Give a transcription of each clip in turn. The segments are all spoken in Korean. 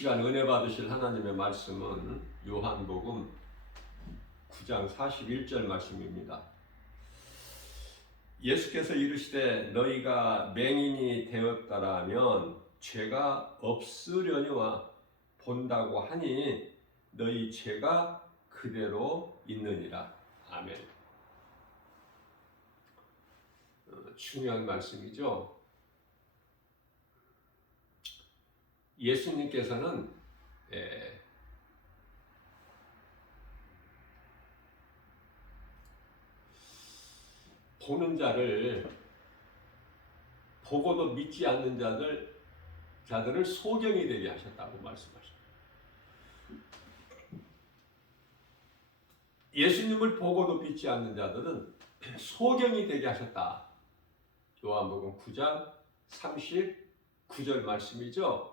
시간 은혜 받으실 하나님의 말씀은 요한복음 9장 41절 말씀입니다. 예수께서 이르시되 너희가 맹인이 되었다라면 죄가 없으려니와 본다고 하니 너희 죄가 그대로 있느니라. 아멘. 중요한 말씀이죠. 예수님께서는 보는 자를 보고도 믿지 않는 자들을 소경이 되게 하셨다고 말씀하십니다. 예수님을 보고도 믿지 않는 자들은 소경이 되게 하셨다. 요한복음 9장 39절 말씀이죠.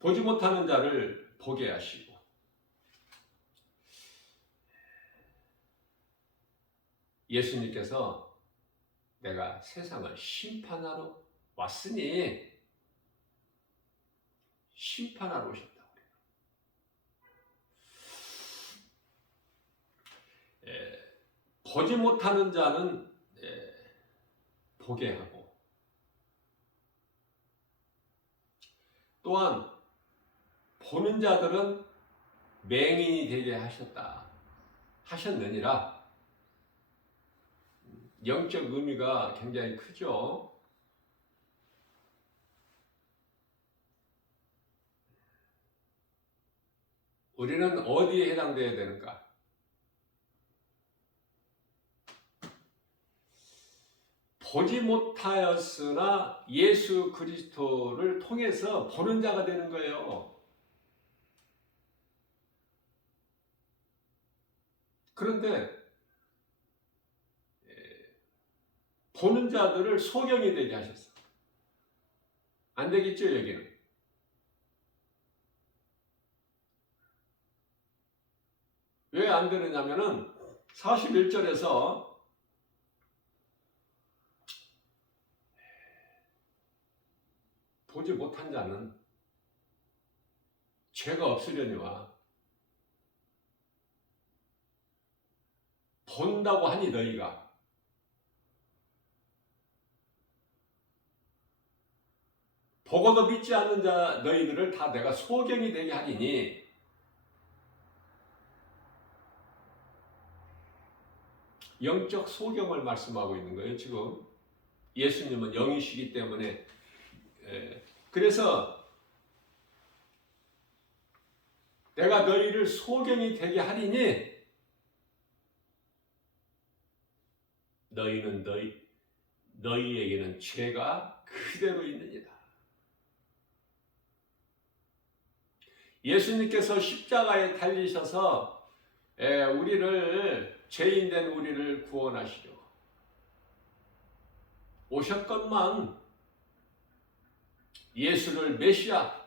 보지 못하는 자를 보게 하시고 예수님께서 내가 세상을 심판하러 왔으니 심판하러 오셨다고 그래요. 보지 못하는 자는 보게 하고 또한 보는 자들은 맹인이 되게 하셨느니라. 영적 의미가 굉장히 크죠. 우리는 어디에 해당되어야 되는가? 보지 못하였으나 예수 그리스도를 통해서 보는 자가 되는 거예요. 그런데 보는 자들을 소경이 되게 하셨어요. 안 되겠죠, 여기는. 왜 안 되느냐면은 41절에서 보지 못한 자는 죄가 없으려니와 본다고 하니 너희가 보고도 믿지 않는 자 너희들을 다 내가 소경이 되게 하리니 영적 소경을 말씀하고 있는 거예요. 지금 예수님은 영이시기 때문에 그래서 내가 너희를 소경이 되게 하리니 너희에게는 죄가 그대로 있느니라. 예수님께서 십자가에 달리셔서 죄인된 우리를 구원하시려 오셨건만 예수를 메시아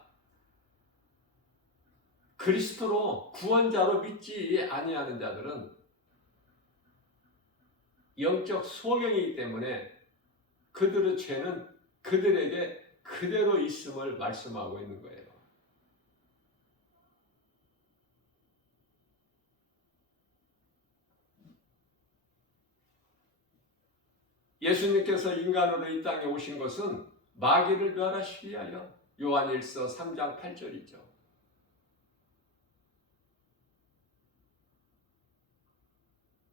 그리스도로 구원자로 믿지 아니하는 자들은 영적 소경이기 때문에 그들의 죄는 그들에게 그대로 있음을 말씀하고 있는 거예요. 예수님께서 인간으로 이 땅에 오신 것은 마귀를 멸하시기 위하여 요한일서 3장 8절이죠.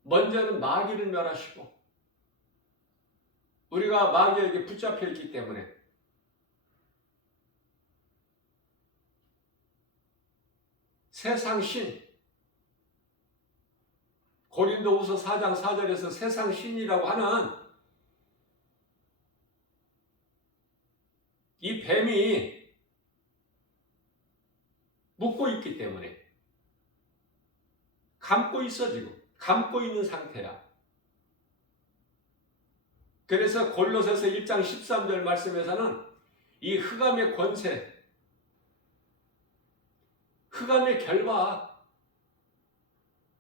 먼저는 마귀를 멸하시고 우리가 마귀에게 붙잡혀 있기 때문에 세상 신 고린도후서 4장 4절에서 세상 신이라고 하는 이 뱀이 묶고 있기 때문에 감고 있어 지금. 감고 있는 상태야. 그래서 골로새서 1장 13절 말씀에서는 이 흑암의 권세, 흑암의 결박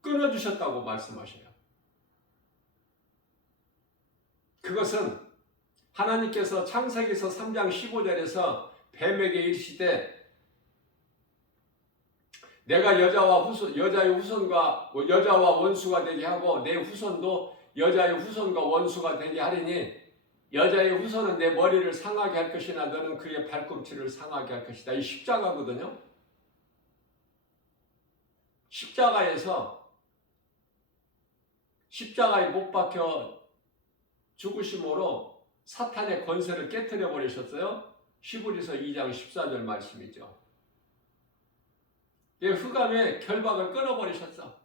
끊어주셨다고 말씀하셔요. 그것은 하나님께서 창세기서 3장 15절에서 뱀에게 이르시되 내가 여자의 후손과 여자와 원수가 되게 하고 내 후손도 여자의 후손과 원수가 되게 하리니 여자의 후손은 내 머리를 상하게 할 것이나 너는 그의 발꿈치를 상하게 할 것이다. 이 십자가거든요. 십자가에 못 박혀 죽으심으로 사탄의 권세를 깨트려 버리셨어요. 히브리서 2장 14절 말씀이죠. 흑암의 결박을 끊어버리셨어.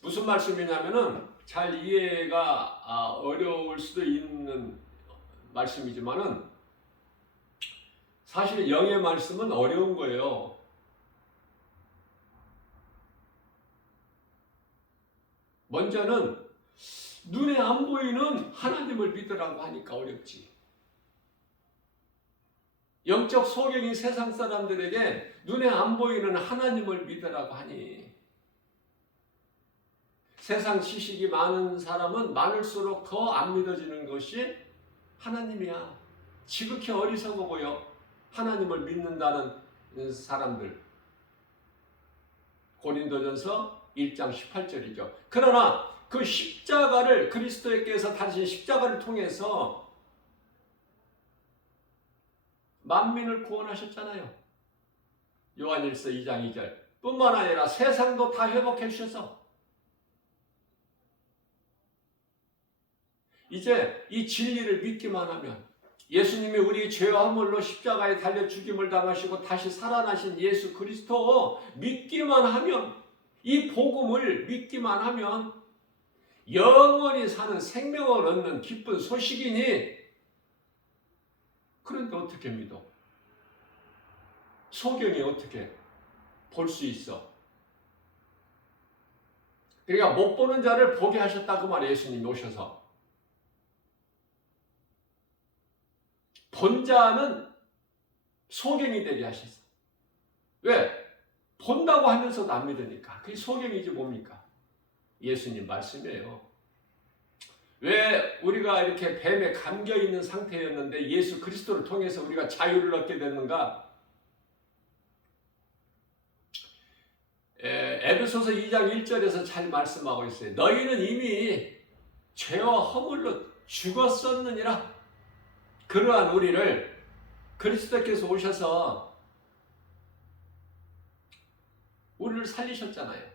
무슨 말씀이냐면은 잘 이해가 어려울 수도 있는 말씀이지만은 사실 영의 말씀은 어려운 거예요. 먼저는 눈에 안 보이는 하나님을 믿으라고 하니까 어렵지. 영적 소경이 세상 사람들에게 눈에 안 보이는 하나님을 믿으라고 하니 세상 지식이 많은 사람은 많을수록 더 안 믿어지는 것이 하나님이야. 지극히 어리석어 보여. 하나님을 믿는다는 사람들. 고린도전서 1장 18절이죠. 그러나 그 십자가를 그리스도께서 다루신 십자가를 통해서 만민을 구원하셨잖아요. 요한일서 2장 2절. 뿐만 아니라 세상도 다 회복해 주셔서 이제 이 진리를 믿기만 하면 예수님이 우리 죄와 허물로 십자가에 달려 죽임을 당하시고 다시 살아나신 예수 그리스도 믿기만 하면 이 복음을 믿기만 하면 영원히 사는 생명을 얻는 기쁜 소식이니 그런데 어떻게 믿어? 소경이 어떻게 볼 수 있어? 그러니까 못 보는 자를 보게 하셨다고 말이에요. 예수님이 오셔서. 본 자는 소경이 되게 하셨어. 왜? 본다고 하면서도 안 믿으니까. 그게 소경이지 뭡니까? 예수님 말씀이에요. 왜 우리가 이렇게 뱀에 감겨있는 상태였는데 예수 그리스도를 통해서 우리가 자유를 얻게 됐는가? 에베소서 2장 1절에서 잘 말씀하고 있어요. 너희는 이미 죄와 허물로 죽었었느니라. 그러한 우리를 그리스도께서 오셔서 우리를 살리셨잖아요.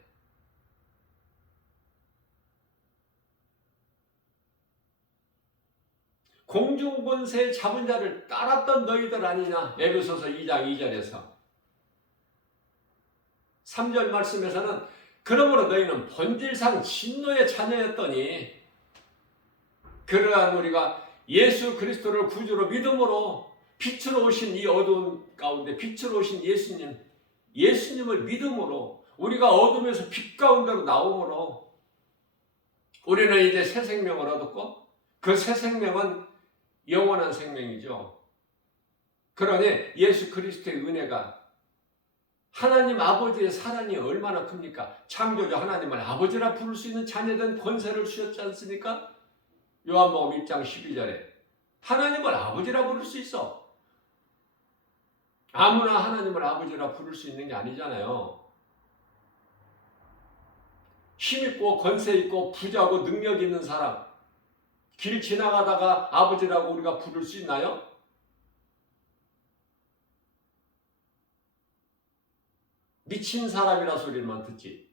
공중권세 잡은 자를 따랐던 너희들 아니냐. 에베소서 2장 2절에서 3절 말씀에서는 그러므로 너희는 본질상 진노의 자녀였더니 그러한 우리가 예수 그리스도를 구주로 믿음으로 빛으로 오신 이 어두운 가운데 빛으로 오신 예수님을 믿음으로 우리가 어둠에서 빛 가운데로 나오므로 우리는 이제 새 생명을 얻었고 그 새 생명은 영원한 생명이죠. 그러니 예수 그리스도의 은혜가 하나님 아버지의 사랑이 얼마나 큽니까? 창조주 하나님을 아버지라 부를 수 있는 자녀된 권세를 주셨지 않습니까? 요한복음 1장 12절에 하나님을 아버지라 부를 수 있어. 아무나 하나님을 아버지라 부를 수 있는 게 아니잖아요. 힘있고 권세 있고 부자고 능력 있는 사람 길 지나가다가 아버지라고 우리가 부를 수 있나요? 미친 사람이라 소리만 듣지.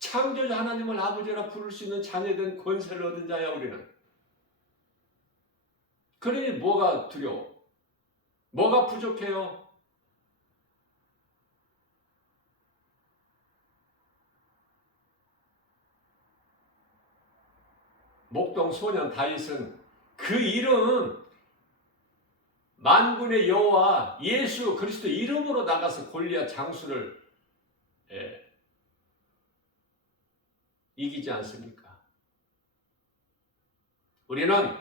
창조주 하나님을 아버지라 부를 수 있는 자녀된 권세를 얻은 자야 우리는. 그러니 뭐가 두려워? 뭐가 부족해요? 목동 소년 다윗은 그 이름 만군의 여호와 예수 그리스도 이름으로 나가서 골리앗 장수를 이기지 않습니까? 우리는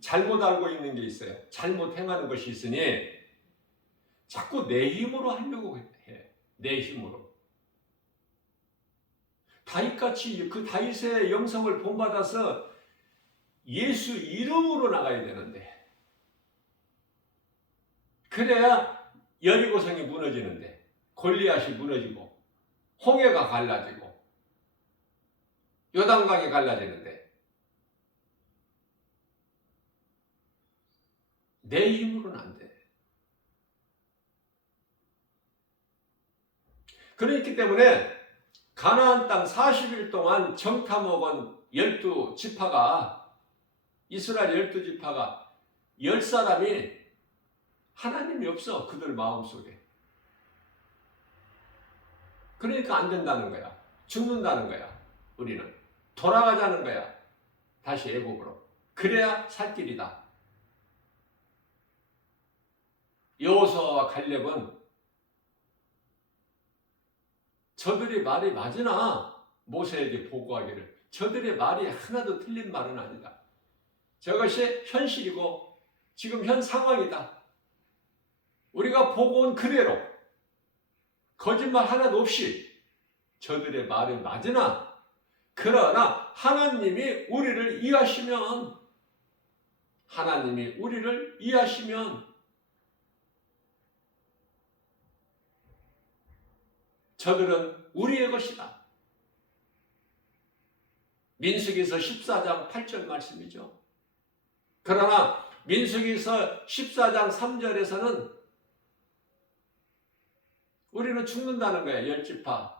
잘못 알고 있는 게 있어요. 잘못 행하는 것이 있으니 자꾸 내 힘으로 하려고 해. 내 힘으로. 다윗같이 그 다윗의 영성을 본받아서 예수 이름으로 나가야 되는데, 그래야 여리고성이 무너지는데, 골리앗이 무너지고 홍해가 갈라지고 요단강이 갈라지는데, 내 힘으로는 안 돼. 그렇기 때문에 가나안 땅 40일 동안 정탐 먹은 12지파가, 이스라엘 12지파가 10사람이 하나님이 없어, 그들 마음속에. 그러니까 안 된다는 거야. 죽는다는 거야. 우리는 돌아가자는 거야. 다시 애국으로. 그래야 살 길이다. 여호수아와 갈렙은 저들이 말이 맞으나 모세에게 보고하기를, 저들의 말이 하나도 틀린 말은 아니다. 저것이 현실이고 지금 현 상황이다. 우리가 보고 온 그대로 거짓말 하나도 없이 저들의 말이 맞으나, 그러나 하나님이 우리를 이해하시면, 하나님이 우리를 이해하시면 저들은 우리의 것이다. 민수기서 14장 8절 말씀이죠. 그러나 민수기서 14장 3절에서는 우리는 죽는다는 거야. 10지파.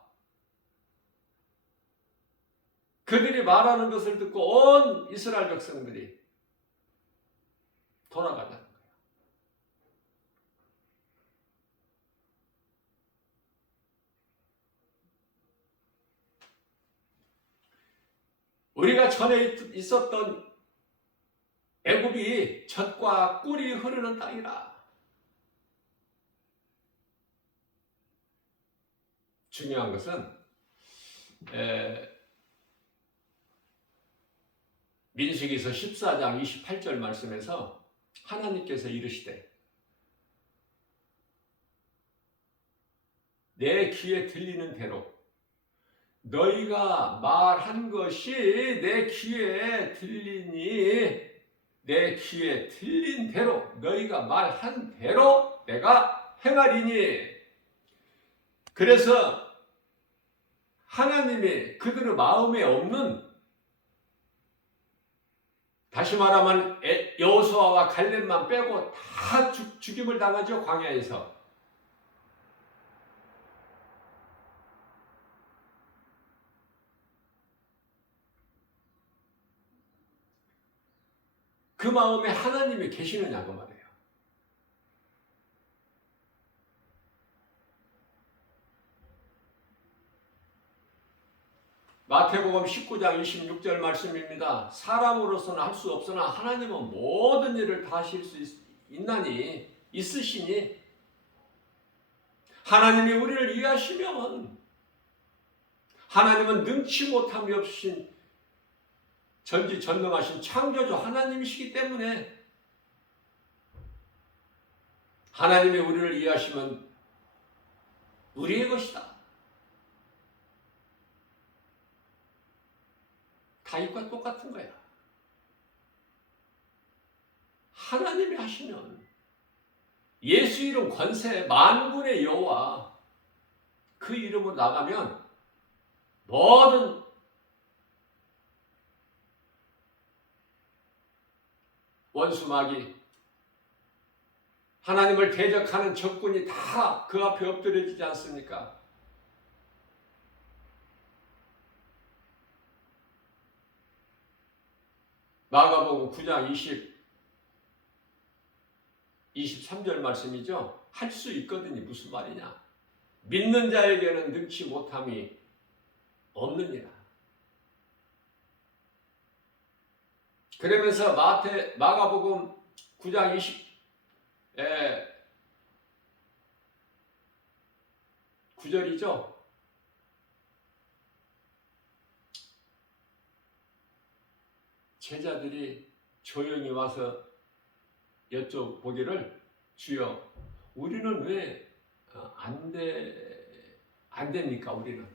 그들이 말하는 것을 듣고 온 이스라엘 백성들이 돌아가자는 거야. 우리가 전에 있었던 애굽이 젖과 꿀이 흐르는 땅이라. 중요한 것은 민수기서 14장 28절 말씀에서 하나님께서 이르시되, 내 귀에 들리는 대로, 너희가 말한 것이 내 귀에 들리니, 내 귀에 들린 대로, 너희가 말한 대로 내가 행하리니. 그래서 하나님이 그들의 마음에 없는, 다시 말하면 여호수아와 갈렙만 빼고 다 죽임을 당하죠. 광야에서. 그 마음에 하나님이 계시느냐고 말해요. 마태복음 19장 26절 말씀입니다. 사람으로서는 할 수 없으나 하나님은 모든 일을 다 하실 수 있나니, 있으시니, 하나님이 우리를 이해하시면, 하나님은 능치 못함이 없으신 전지전능하신 창조주 하나님이시기 때문에, 하나님이 우리를 이해하시면 우리의 것이다. 다윗과 똑같은 거야. 하나님이 하시면, 예수 이름 권세 만군의 여호와 그 이름으로 나가면 모든 원수 마귀, 하나님을 대적하는 적군이 다 그 앞에 엎드려지지 않습니까? 마가복음 9장 23절 말씀이죠. 할 수 있거든요. 무슨 말이냐? 믿는 자에게는 능치 못함이 없느니라. 그러면서 마가복음 9장 9절이죠. 제자들이 조용히 와서 여쭤보기를, 주여, 우리는 왜 안 돼? 안 됩니까, 우리는?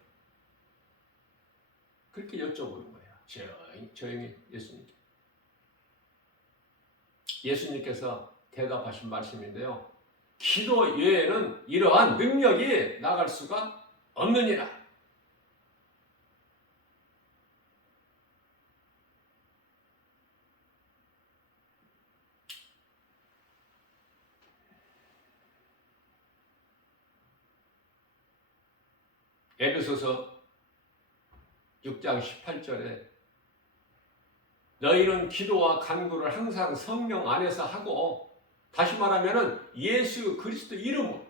그렇게 여쭤보는 거예요. 조용히 예수님께. 예수님께서 대답하신 말씀인데요. 기도 외에는 이러한 능력이 나갈 수가 없느니라. 에베소서 6장 18절에 너희는 기도와 간구를 항상 성령 안에서 하고, 다시 말하면 예수 그리스도 이름으로.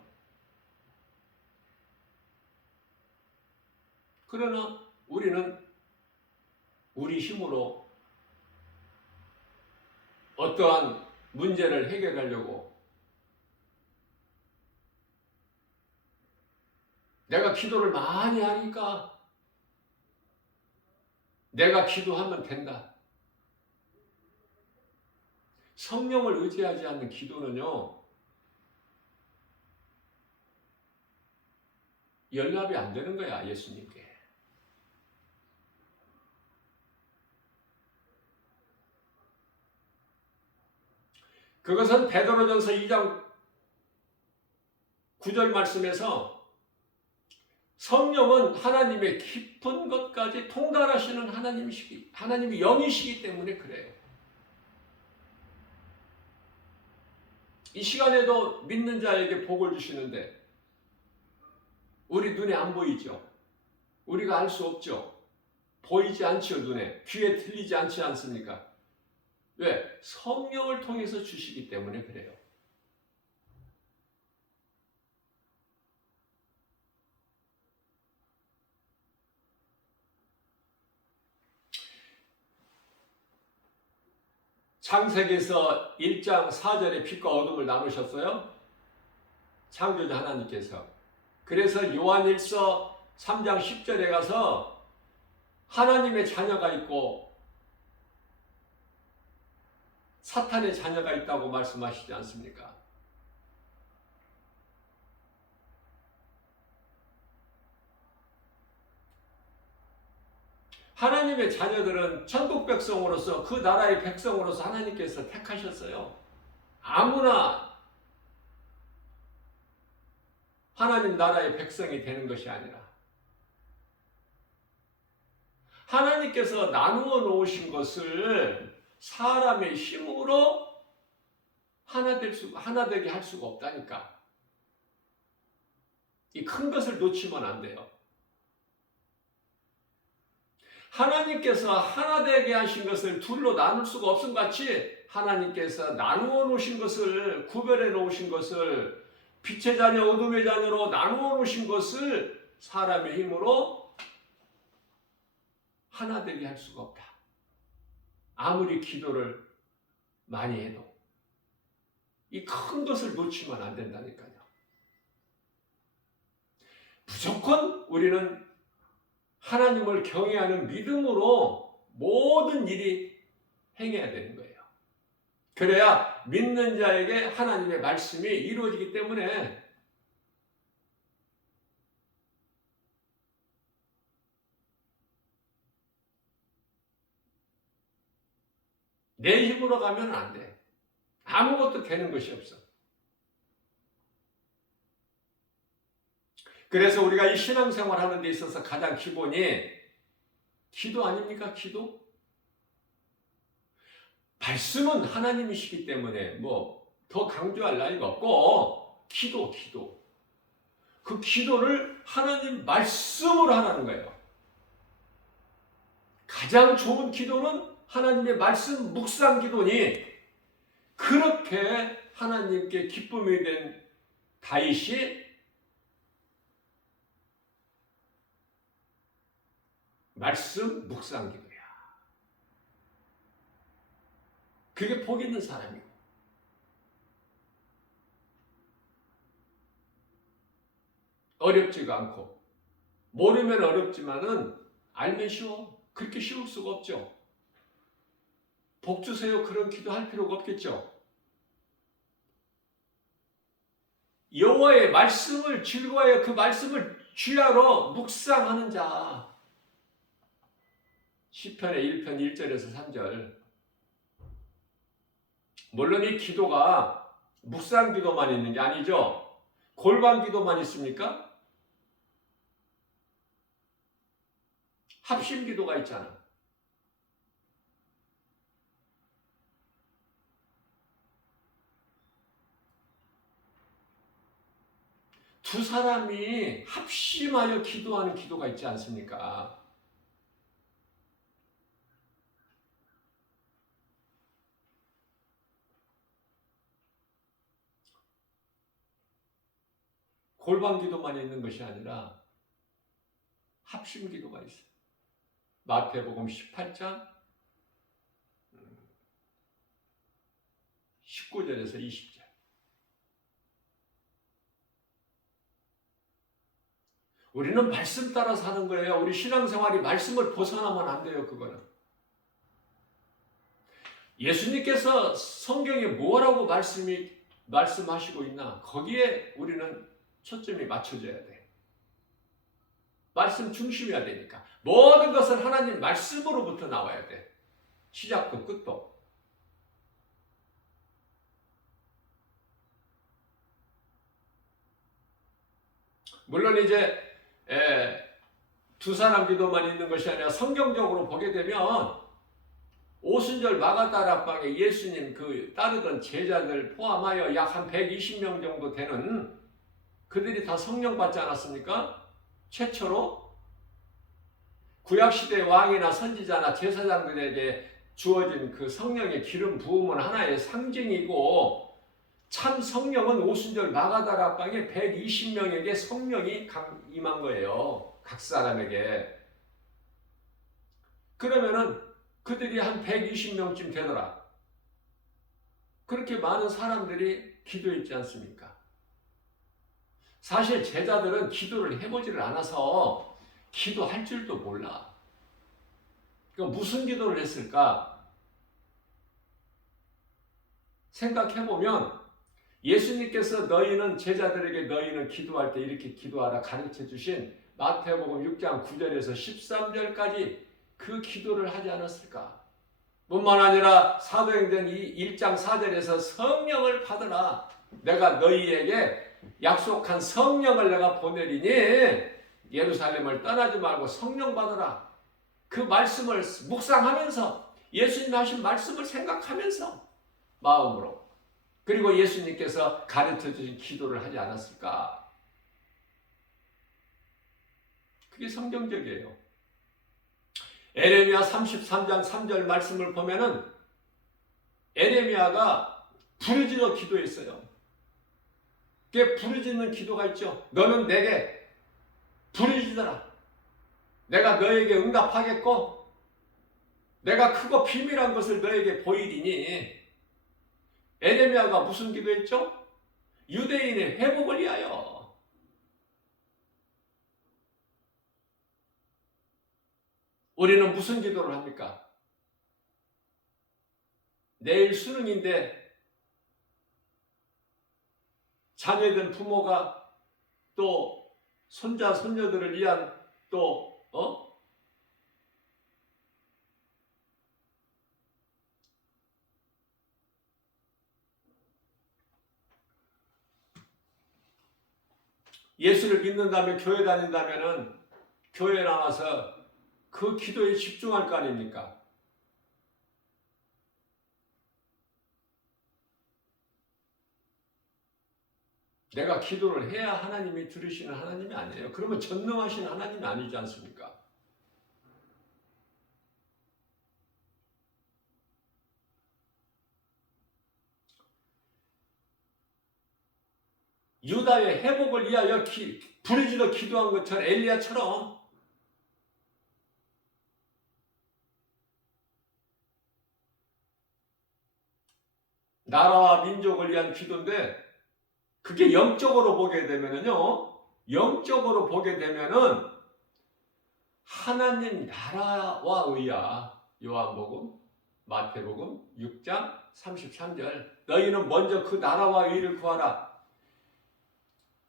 그러나 우리는 우리 힘으로 어떠한 문제를 해결하려고 내가 기도를 많이 하니까 내가 기도하면 된다. 성령을 의지하지 않는 기도는요, 연락이 안 되는 거야, 예수님께. 그것은 베드로전서 2장 9절 말씀에서 성령은 하나님의 깊은 것까지 통달하시는 하나님이 영이시기 때문에 그래요. 이 시간에도 믿는 자에게 복을 주시는데 우리 눈에 안 보이죠? 우리가 알 수 없죠? 보이지 않죠, 눈에. 귀에 들리지 않지 않습니까? 왜? 성령을 통해서 주시기 때문에 그래요. 창세기에서 1장 4절에 빛과 어둠을 나누셨어요. 창조자 하나님께서. 그래서 요한일서 3장 10절에 가서 하나님의 자녀가 있고 사탄의 자녀가 있다고 말씀하시지 않습니까? 하나님의 자녀들은 천국 백성으로서, 그 나라의 백성으로서 하나님께서 택하셨어요. 아무나 하나님 나라의 백성이 되는 것이 아니라 하나님께서 나누어 놓으신 것을 사람의 힘으로 하나 되게 할 수가 없다니까. 이 큰 것을 놓치면 안 돼요. 하나님께서 하나 되게 하신 것을 둘로 나눌 수가 없음 같이 하나님께서 나누어 놓으신 것을, 구별해 놓으신 것을, 빛의 자녀, 어둠의 자녀로 나누어 놓으신 것을 사람의 힘으로 하나 되게 할 수가 없다. 아무리 기도를 많이 해도 이 큰 것을 놓치면 안 된다니까요. 무조건 우리는 하나님을 경외하는 믿음으로 모든 일이 행해야 되는 거예요. 그래야 믿는 자에게 하나님의 말씀이 이루어지기 때문에 내 힘으로 가면 안 돼. 아무것도 되는 것이 없어. 그래서 우리가 이 신앙생활 하는 데 있어서 가장 기본이 기도 아닙니까? 기도? 말씀은 하나님이시기 때문에 뭐 더 강조할 나위가 없고 기도. 그 기도를 하나님 말씀으로 하라는 거예요. 가장 좋은 기도는 하나님의 말씀 묵상 기도니, 그렇게 하나님께 기쁨이 된 다윗이 말씀 묵상 기도야. 그게 복 있는 사람이고. 어렵지가 않고, 모르면 어렵지만은 알면 쉬워. 그렇게 쉬울 수가 없죠. 복 주세요 그런 기도할 필요가 없겠죠. 여호와의 말씀을 즐거워하여 그 말씀을 주야로 묵상하는 자. 시편의 1편 1절에서 3절. 물론 이 기도가 묵상 기도만 있는 게 아니죠. 골방 기도만 있습니까? 합심 기도가 있잖아. 두 사람이 합심하여 기도하는 기도가 있지 않습니까? 골방 기도만 있는 것이 아니라 합심 기도가 있어요. 마태복음 18장 19절에서 20절. 우리는 말씀 따라 사는 거예요. 우리 신앙생활이 말씀을 벗어나면 안 돼요. 그거는. 예수님께서 성경에 뭐라고 말씀하시고 있나? 거기에 우리는 초점이 맞춰져야 돼. 말씀 중심이어야 되니까. 모든 것은 하나님 말씀으로부터 나와야 돼. 시작도 끝도. 물론 이제 두 사람 기도만 있는 것이 아니라 성경적으로 보게 되면 오순절 마가다락방에 예수님 따르던 제자들 포함하여 약 한 120명 정도 되는 그들이 다 성령 받지 않았습니까? 최초로 구약시대 왕이나 선지자나 제사장들에게 주어진 그 성령의 기름 부음은 하나의 상징이고 참 성령은 오순절 마가다락방에 120명에게 성령이 임한 거예요. 각 사람에게. 그러면은 그들이 한 120명쯤 되더라. 그렇게 많은 사람들이 기도했지 않습니까? 사실 제자들은 기도를 해보지를 않아서 기도할 줄도 몰라. 그러니까 무슨 기도를 했을까? 생각해보면 예수님께서 너희는 제자들에게 너희는 기도할 때 이렇게 기도하라 가르쳐 주신 마태복음 6장 9절에서 13절까지 그 기도를 하지 않았을까? 뿐만 아니라 사도행전 1장 4절에서 성령을 받으라. 내가 너희에게 약속한 성령을 내가 보내리니 예루살렘을 떠나지 말고 성령 받으라. 그 말씀을 묵상하면서 예수님 하신 말씀을 생각하면서 마음으로 그리고 예수님께서 가르쳐 주신 기도를 하지 않았을까? 그게 성경적이에요. 에레미야 33장 3절 말씀을 보면은 에레미야가 부르짖어 기도했어요. 그게 부르짖는 기도가 있죠. 너는 내게 부르짖어라. 내가 너에게 응답하겠고 내가 크고 비밀한 것을 너에게 보이리니. 에레미야가 무슨 기도했죠? 유대인의 회복을 위하여. 우리는 무슨 기도를 합니까? 내일 수능인데 자녀된 부모가 또 손자 손녀들을 위한 또 예수를 믿는다면 교회 다닌다면은 교회 나와서 그 기도에 집중할 거 아닙니까? 내가 기도를 해야 하나님이 들으시는 하나님이 아니에요. 그러면 전능하신 하나님이 아니지 않습니까? 유다의 회복을 위하여 부르짖어 기도한 것처럼 엘리야처럼 나라와 민족을 위한 기도인데 그게 영적으로 보게 되면은요. 영적으로 보게 되면은 하나님 나라와 의야. 요한복음, 마태복음 6장 33절. 너희는 먼저 그 나라와 의를 구하라.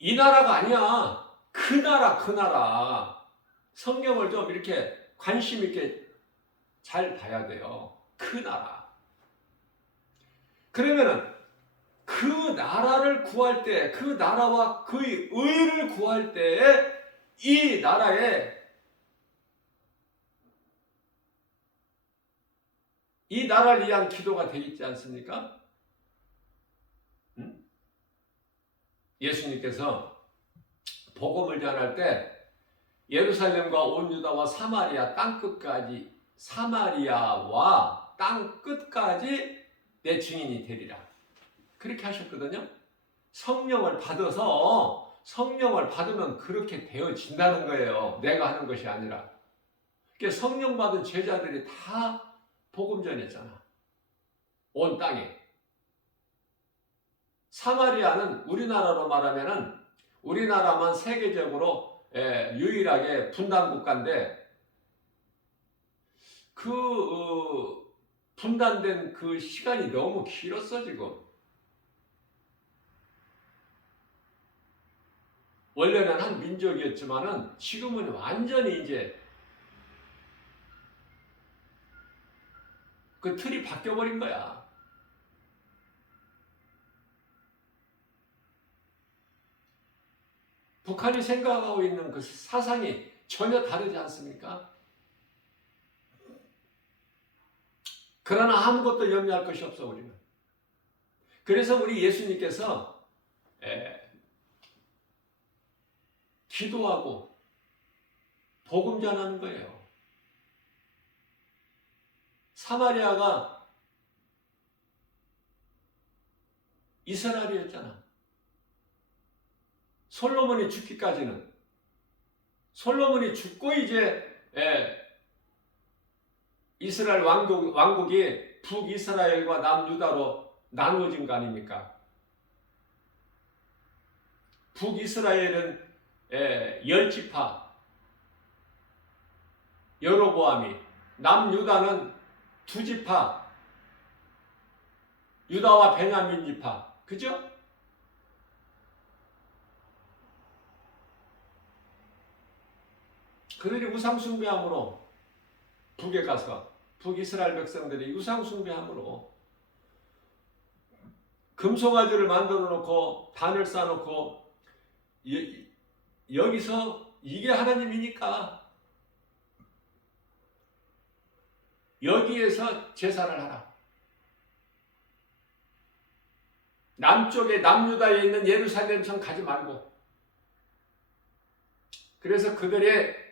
이 나라가 아니야. 그 나라 그 나라 성경을 좀 이렇게 관심 있게 잘 봐야 돼요. 그 나라. 그러면은 그 나라를 구할 때, 그 나라와 그의 의를 구할 때에 이 나라에 이 나라를 위한 기도가 되겠지 않습니까? 예수님께서 복음을 전할 때 예루살렘과 온 유다와 사마리아 땅끝까지 사마리아와 땅끝까지 내 증인이 되리라. 그렇게 하셨거든요. 성령을 받아서 성령을 받으면 그렇게 되어진다는 거예요. 내가 하는 것이 아니라. 그러니까 성령 받은 제자들이 다 복음 전했잖아. 온 땅에. 사마리아는 우리나라로 말하면은 우리나라만 세계적으로 유일하게 분단 국가인데 분단된 그 시간이 너무 길었어 지금. 원래는 한 민족이었지만은 지금은 완전히 이제 그 틀이 바뀌어버린 거야. 북한이 생각하고 있는 그 사상이 전혀 다르지 않습니까? 그러나 아무것도 염려할 것이 없어 우리는. 그래서 우리 예수님께서 기도하고 복음 전하는 거예요. 사마리아가 이스라엘이었잖아. 솔로몬이 죽기까지는. 솔로몬이 죽고 이제 이스라엘 왕국이 북이스라엘과 남유다로 나누어진 거 아닙니까? 북이스라엘은 10지파 여로보암이, 남유다는 2지파 유다와 베냐민 지파. 그죠? 그들이 우상숭배함으로 북에 가서 북이스라엘 백성들이 우상숭배함으로 금송아지를 만들어 놓고 단을 쌓아놓고 여기서 이게 하나님이니까 여기에서 제사를 하라. 남쪽에 남유다에 있는 예루살렘 성 가지 말고. 그래서 그들의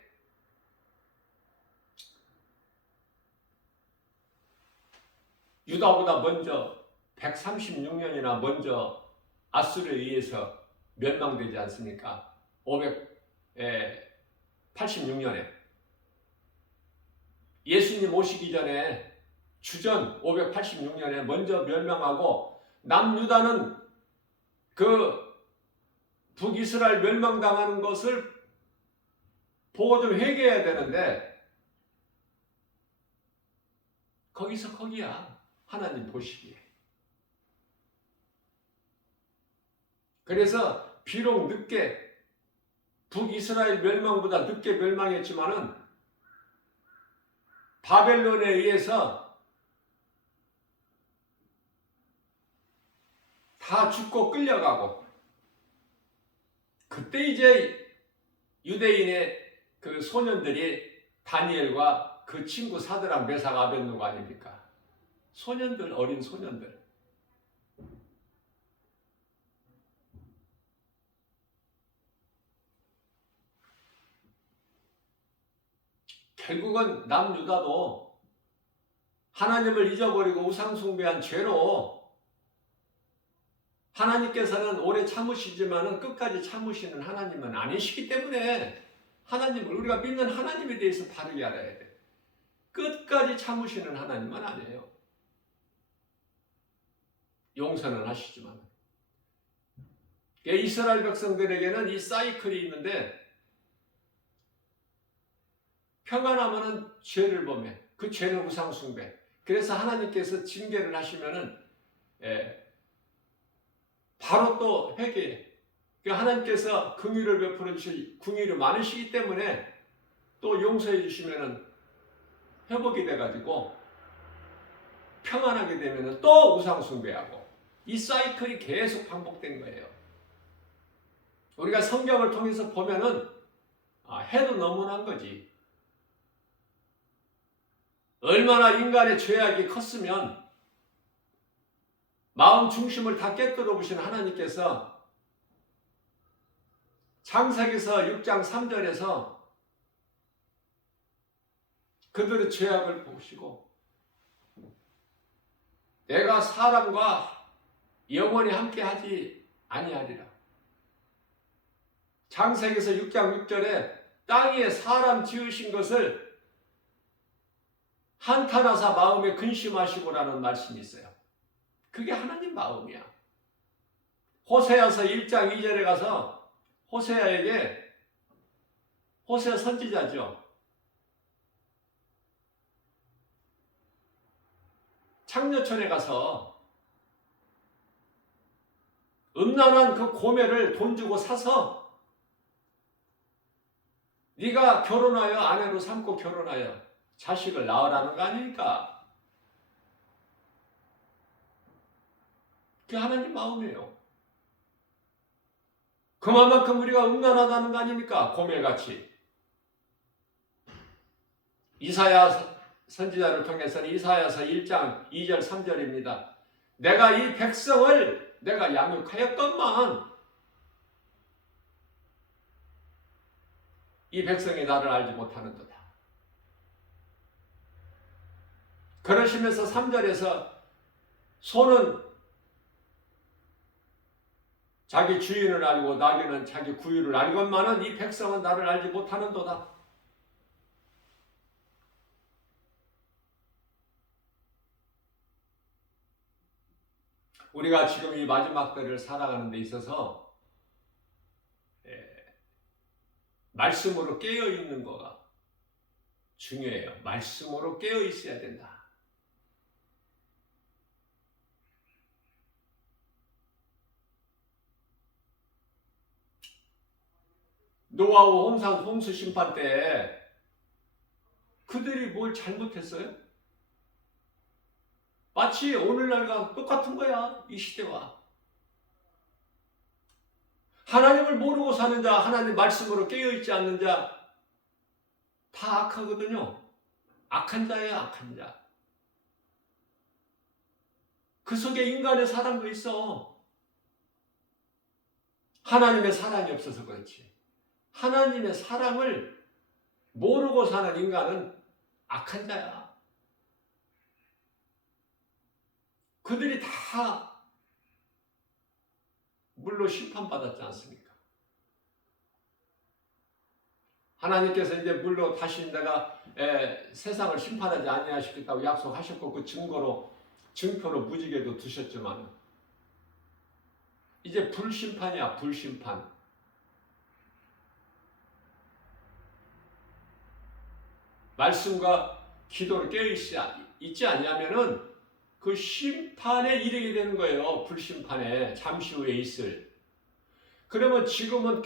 유다보다 먼저 136년이나 먼저 아수르에 의해서 멸망되지 않습니까? 586년에 예수님 오시기 전에 주전 586년에 먼저 멸망하고 남유다는 그 북이스라엘 멸망당하는 것을 보고 좀 회개해야 되는데 거기서 거기야. 하나님 보시기에. 그래서 비록 늦게 북이스라엘 멸망보다 늦게 멸망했지만은 바벨론에 의해서 다 죽고 끌려가고 그때 이제 유대인의 그 소년들이 다니엘과 그 친구 사드락 메삭 아벳노고 아닙니까? 소년들, 어린 소년들. 결국은 남유다도 하나님을 잊어버리고 우상숭배한 죄로 하나님께서는 오래 참으시지만은 끝까지 참으시는 하나님은 아니시기 때문에 하나님을 우리가 믿는 하나님에 대해서 바르게 알아야 돼. 끝까지 참으시는 하나님은 아니에요. 용서는 하시지만 이스라엘 백성들에게는 이 사이클이 있는데 평안하면은 죄를 범해. 그 죄는 우상숭배. 그래서 하나님께서 징계를 하시면은 바로 또 회개해. 하나님께서 긍휼을 베풀어 주시 긍휼이 많으시기 때문에 또 용서해 주시면은 회복이 돼가지고 평안하게 되면은 또 우상 숭배하고 이 사이클이 계속 반복된 거예요. 우리가 성경을 통해서 보면은 해도 너무난 거지. 얼마나 인간의 죄악이 컸으면 마음 중심을 다 깨뜨려 보신 하나님께서 창세기서 6장 3절에서 그들의 죄악을 보시고 내가 사람과 영원히 함께하지 아니하리라. 창세기서 6장 6절에 땅 위에 사람 지으신 것을 한탄하사 마음에 근심하시고라는 말씀이 있어요. 그게 하나님 마음이야. 호세아서 1장 2절에 가서 호세아에게, 호세아 선지자죠, 창녀촌에 가서 음란한 그 고매를 돈 주고 사서 네가 결혼하여 아내로 삼고 결혼하여 자식을 낳으라는 거 아닙니까? 그게 하나님 마음이에요. 그만큼 우리가 음란하다는 거 아닙니까? 고매같이. 이사야 선지자를 통해서는 이사야서 1장 2절 3절입니다. 내가 이 백성을 내가 양육하였건만 이 백성이 나를 알지 못하는도다. 그러시면서 3절에서 소는 자기 주인을 알고 나귀는 자기 구유를 알건만은 이 백성은 나를 알지 못하는도다. 우리가 지금 이 마지막 때를 살아가는 데 있어서 말씀으로 깨어있는 거가 중요해요. 말씀으로 깨어있어야 된다. 노아와 홍수 심판 때 그들이 뭘 잘못했어요? 마치 오늘날과 똑같은 거야. 이 시대와. 하나님을 모르고 사는 자, 하나님 말씀으로 깨어있지 않는 자 다 악하거든요. 악한 자예요. 악한 자. 그 속에 인간의 사랑도 있어. 하나님의 사랑이 없어서 그렇지. 하나님의 사랑을 모르고 사는 인간은 악한 자야. 그들이 다 물로 심판받았지 않습니까? 하나님께서 이제 물로 다시 내가 세상을 심판하지 아니하시겠다고 약속하셨고 그 증표로 무지개도 두셨지만 이제 불심판이야. 불심판. 말씀과 기도를 깨어있지 아니하면은 그 심판에 이르게 되는 거예요. 불심판에 잠시 후에 있을. 그러면 지금은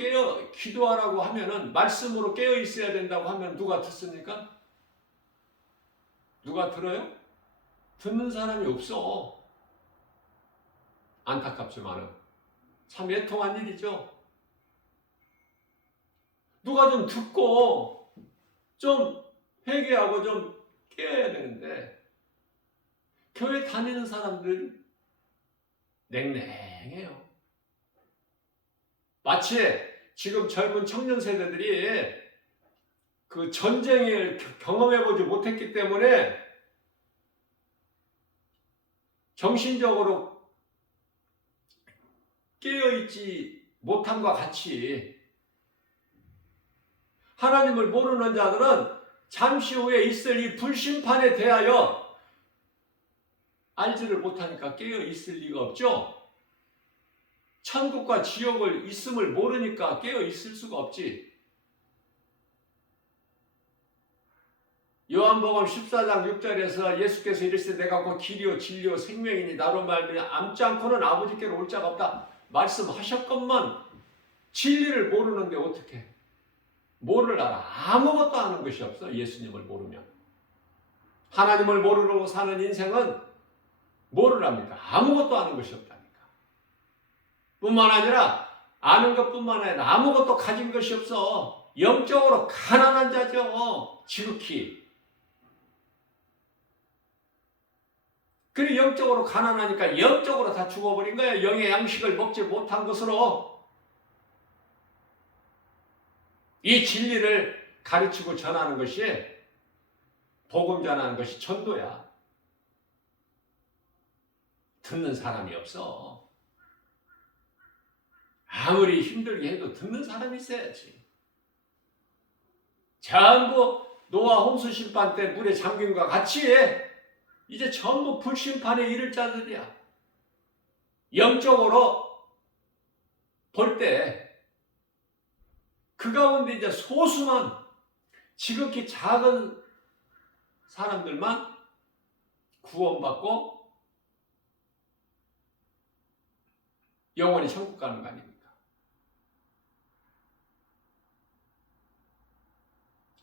기도하라고 하면은 말씀으로 깨어 있어야 된다고 하면 누가 듣습니까? 누가 들어요? 듣는 사람이 없어. 안타깝지만은 참 애통한 일이죠. 누가 좀 듣고 좀 회개하고 좀 깨어야 되는데 교회 다니는 사람들 냉랭해요. 마치 지금 젊은 청년 세대들이 그 전쟁을 경험해보지 못했기 때문에 정신적으로 깨어있지 못함과 같이 하나님을 모르는 자들은 잠시 후에 있을 이 불심판에 대하여 알지를 못하니까 깨어있을 리가 없죠. 천국과 지옥을 있음을 모르니까 깨어있을 수가 없지. 요한복음 14장 6절에서 예수께서 이르시되 내가 곧 길이요 진리요 생명이니 나로 말미암아 암지 않고는 아버지께로 올 자가 없다 말씀하셨건만 진리를 모르는데 어떻게? 뭐를 알아? 아무것도 아는 것이 없어. 예수님을 모르면. 하나님을 모르고 사는 인생은 뭐를 합니까? 아무것도 아는 것이 없다니까. 뿐만 아니라 아는 것뿐만 아니라 아무것도 가진 것이 없어. 영적으로 가난한 자죠. 지극히. 그리고 영적으로 가난하니까 영적으로 다 죽어버린 거예요. 영의 양식을 먹지 못한 것으로. 이 진리를 가르치고 전하는 것이, 복음 전하는 것이 전도야. 듣는 사람이 없어. 아무리 힘들게 해도 듣는 사람이 있어야지. 전부 노아 홍수 심판 때 물에 잠김과 같이 이제 전부 불심판에 이를 자들이야. 영적으로 볼 때 그 가운데 이제 소수만, 지극히 작은 사람들만 구원받고 영원히 천국 가는 거 아닙니까?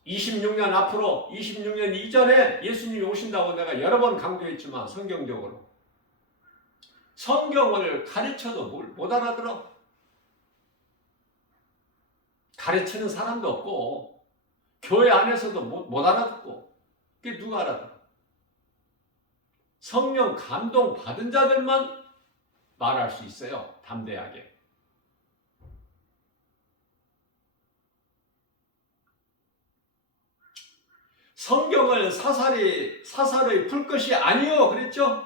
26년 앞으로, 26년 이전에 예수님이 오신다고 내가 여러 번 강조했지만, 성경적으로 성경을 가르쳐도 못 알아들어. 가르치는 사람도 없고 교회 안에서도 못 알아듣고. 그게 누가 알아들어? 성령 감동 받은 자들만 말할 수 있어요. 담대하게. 성경을 사사로이 풀 것이 아니요 그랬죠?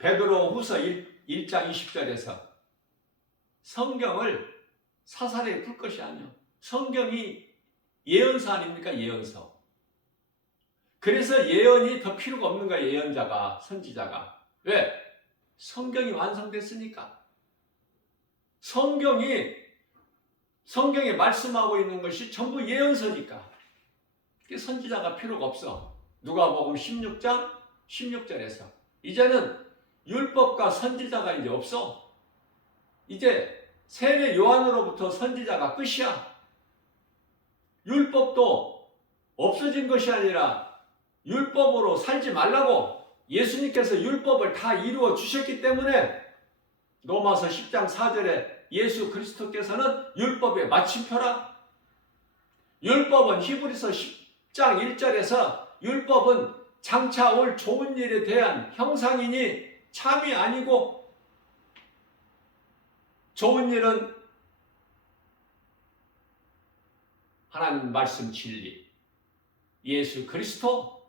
베드로 후서 1장 20절에서 성경을 사사로이 풀 것이 아니요. 성경이 예언서 아닙니까? 예언서. 그래서 예언이 더 필요가 없는 거야. 예언자가, 선지자가. 왜? 성경이 완성됐으니까. 성경에 말씀하고 있는 것이 전부 예언서니까. 선지자가 필요가 없어. 누가복음 16장 16절에서 이제는 율법과 선지자가 이제 없어. 이제 세례 요한으로부터 선지자가 끝이야. 율법도 없어진 것이 아니라 율법으로 살지 말라고 예수님께서 율법을 다 이루어 주셨기 때문에 로마서 10장 4절에 예수 그리스도께서는 율법의 마침표라. 율법은 히브리서 10장 1절에서 율법은 장차 올 좋은 일에 대한 형상이니 참이 아니고, 좋은 일은 하나님 말씀 진리, 예수 그리스도,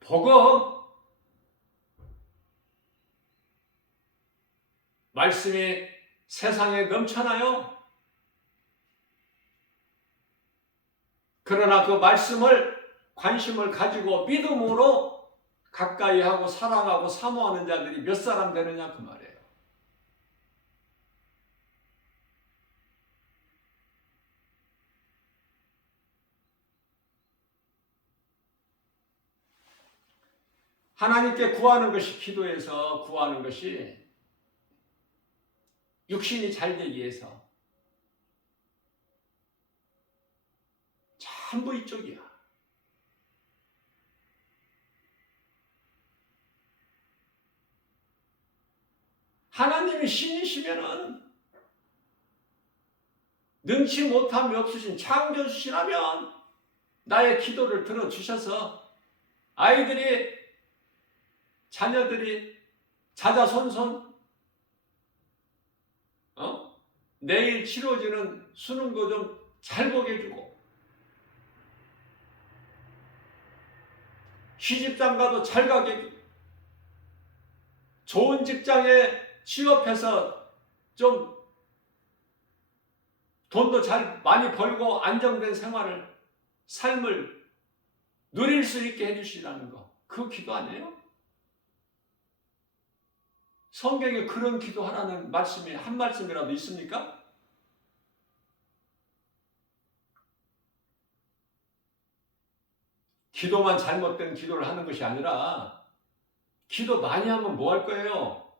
복음, 말씀이 세상에 넘쳐나요. 그러나 그 말씀을 관심을 가지고 믿음으로 가까이 하고 사랑하고 사모하는 자들이 몇 사람 되느냐 그 말이에요. 하나님께 구하는 것이, 기도해서 구하는 것이 육신이 잘 되기 위해서 전부 이쪽이야. 하나님이 신이시면은, 능치 못함이 없으신 창조주시라면 나의 기도를 들어주셔서 아이들이, 자녀들이 자자손손 내일 치러지는 수능도 좀 잘 보게 해주고, 시집장가도 잘 가게 해주고, 좋은 직장에 취업해서 좀 돈도 잘 많이 벌고 안정된 삶을 누릴 수 있게 해주시라는 거, 그 기도 아니에요? 성경에 그런 기도하라는 말씀이 한 말씀이라도 있습니까? 기도만 잘못된 기도를 하는 것이 아니라, 기도 많이 하면 뭐 할 거예요?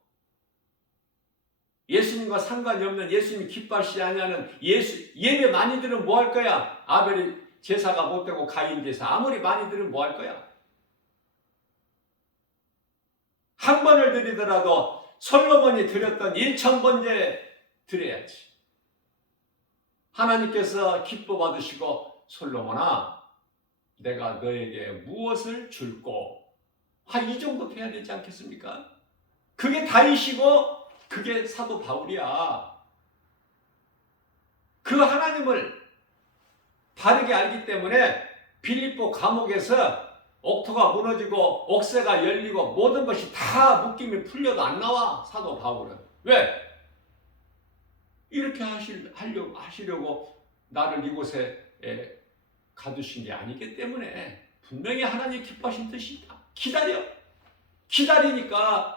예수님과 상관이 없는 예수님 기뻐하시지 아니하는 예배 많이 들으면 뭐 할 거야? 아벨이 제사가 못 되고 가인 제사 아무리 많이 들으면 뭐 할 거야? 한 번을 드리더라도 솔로몬이 드렸던 1,000번째 드려야지. 하나님께서 기뻐 받으시고 솔로몬아 내가 너에게 무엇을 줄꼬? 이 정도 돼야 되지 않겠습니까? 그게 다윗이고 그게 사도 바울이야. 그 하나님을 바르게 알기 때문에 빌립보 감옥에서 옥토가 무너지고 옥새가 열리고 모든 것이 다 묶임이 풀려도 안 나와. 사도 바울은. 왜? 이렇게 하시려고 나를 이곳에 가두신 게 아니기 때문에 분명히 하나님 기뻐하신 뜻이다. 기다리니까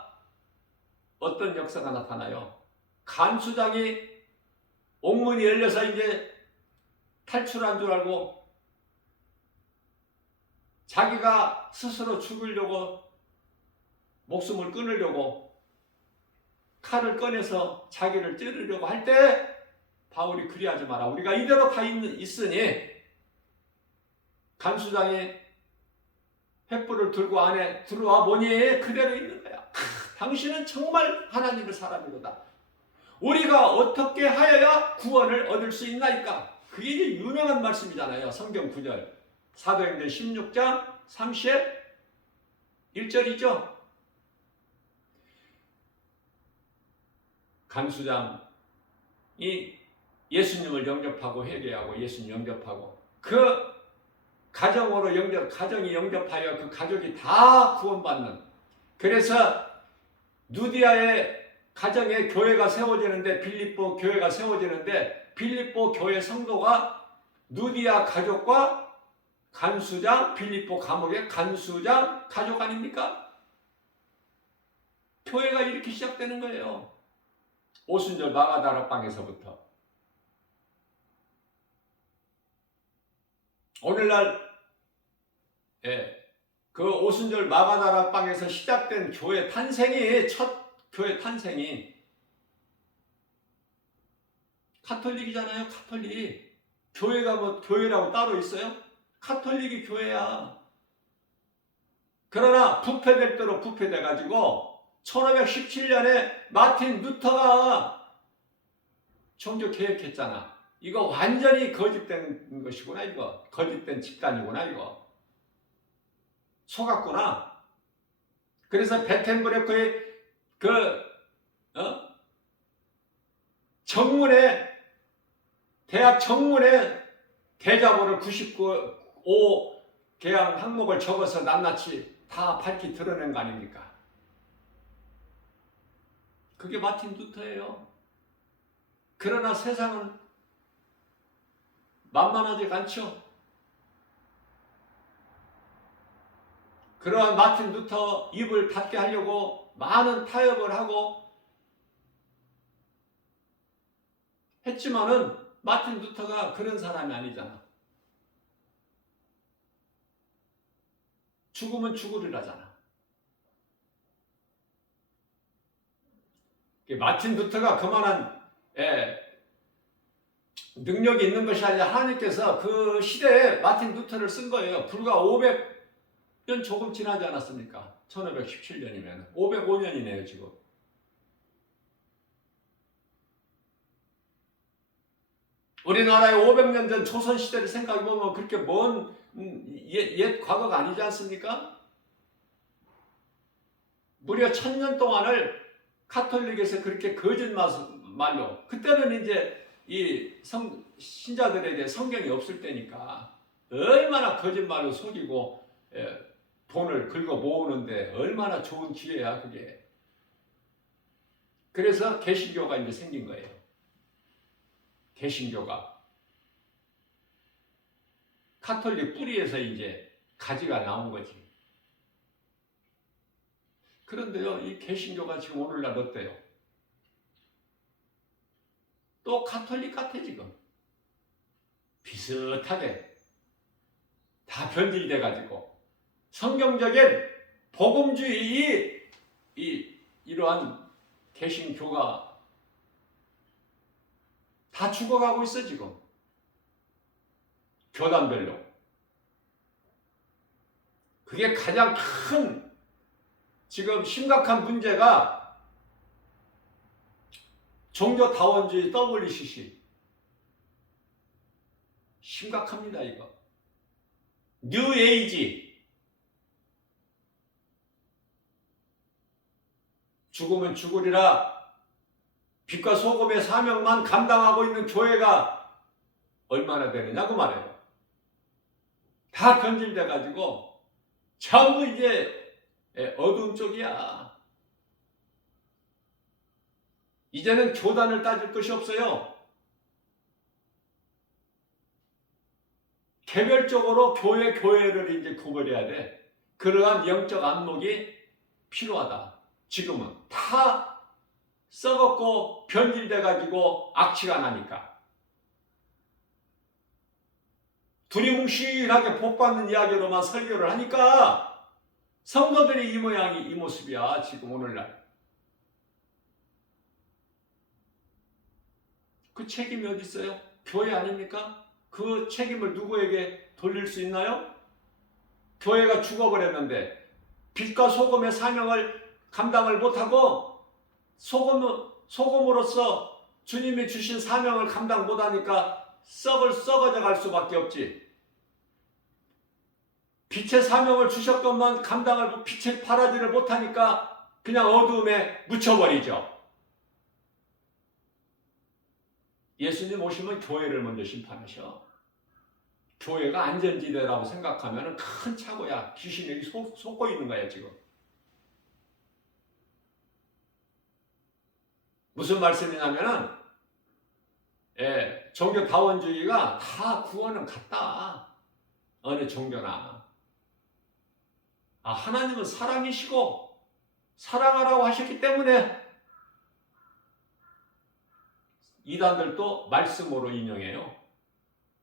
어떤 역사가 나타나요? 간수장이 옥문이 열려서 이제 탈출한 줄 알고 자기가 스스로 죽으려고 목숨을 끊으려고 칼을 꺼내서 자기를 찌르려고 할 때 바울이 그리하지 마라. 우리가 이대로 다 있으니 간수장이 횃불을 들고 안에 들어와 보니 그대로 있는 거야. 당신은 정말 하나님의 사람이로다. 우리가 어떻게 하여야 구원을 얻을 수 있나이까? 그게 이제 유명한 말씀이잖아요. 성경 구절. 사도행전 16장 31절이죠. 간수장이 예수님을 영접하고 회개하고 예수님 영접하고 그 가정이 영접하여 그 가족이 다 구원받는, 그래서 누디아의 가정에 교회가 세워지는데, 빌립보 교회가 세워지는데 빌립보 교회 성도가 누디아 가족과 간수장, 빌립보 감옥의 간수장 가족 아닙니까? 교회가 이렇게 시작되는 거예요. 오순절 마가다락방에서부터. 오늘날 그 오순절 마가다락방에서 시작된 교회 탄생이, 첫 교회 탄생이 카톨릭이잖아요. 카톨릭. 교회가 뭐 교회라고 따로 있어요? 카톨릭이 교회야. 그러나 부패될 대로 부패돼가지고 1517년에 마틴 루터가 종교 개혁했잖아. 이거 완전히 거짓된 것이구나. 이거 거짓된 집단이구나. 이거 속았구나. 그래서 베텐브레크의 정문에, 대학 정문에 대자보를 99 개항 항목을 적어서 낱낱이 다 밝히 드러낸 거 아닙니까? 그게 마틴 루터예요. 그러나 세상은 만만하지 않죠. 그러한 마틴 루터 입을 닫게 하려고 많은 타협을 하고 했지만은 마틴 루터가 그런 사람이 아니잖아. 죽으면 죽으리라잖아. 마틴 루터가 그만한 능력이 있는 것이 아니라 하나님께서 그 시대에 마틴 루터를 쓴 거예요. 불과 500년 조금 지나지 않았습니까? 1517년이면 505년이네요 지금. 우리나라의 500년 전 조선시대를 생각해보면 그렇게 먼 옛 과거가 아니지 않습니까? 무려 1000년 동안을 카톨릭에서 그렇게 거짓말로, 그때는 이제 이 신자들에게 성경이 없을 때니까 얼마나 거짓말로 속이고 돈을 긁어 모으는데 얼마나 좋은 기회야 그게. 그래서 개신교가 이제 생긴 거예요. 개신교가 카톨릭 뿌리에서 이제 가지가 나온 거지. 그런데요, 이 개신교가 지금 오늘날 어때요? 또 카톨릭 같아 지금. 비슷하게 다 변질돼 가지고 성경적인 복음주의 이러한 개신교가 다 죽어가고 있어 지금. 교단별로. 그게 가장 큰 지금 심각한 문제가 종교다원주의 WCC. 심각합니다 이거. 뉴에이지. 죽으면 죽으리라. 빛과 소금의 사명만 감당하고 있는 교회가 얼마나 되느냐고 말해요. 다 변질돼 가지고 전부 이제 어두운 쪽이야. 이제는 교단을 따질 것이 없어요. 개별적으로 교회를 이제 구별해야 돼. 그러한 영적 안목이 필요하다. 지금은 다 썩었고 변질돼 가지고 악취가 나니까. 두리뭉실하게 복받는 이야기로만 설교를 하니까 성도들이 이 모양이 이 모습이야 지금 오늘날. 그 책임이 어디 있어요? 교회 아닙니까? 그 책임을 누구에게 돌릴 수 있나요? 교회가 죽어버렸는데 빛과 소금의 사명을 감당을 못하고 소금으로서 주님이 주신 사명을 감당 못하니까 썩어져 갈 수밖에 없지. 빛의 사명을 주셨건만 빛을 발하지를 못하니까 그냥 어두움에 묻혀버리죠. 예수님 오시면 교회를 먼저 심판하셔. 교회가 안전지대라고 생각하면 큰 착오야. 귀신이 속고 있는 거야 지금. 무슨 말씀이냐면은 종교다원주의가 다 구원은 같다. 어느 종교나. 하나님은 사랑이시고 사랑하라고 하셨기 때문에 이단들도 말씀으로 인용해요.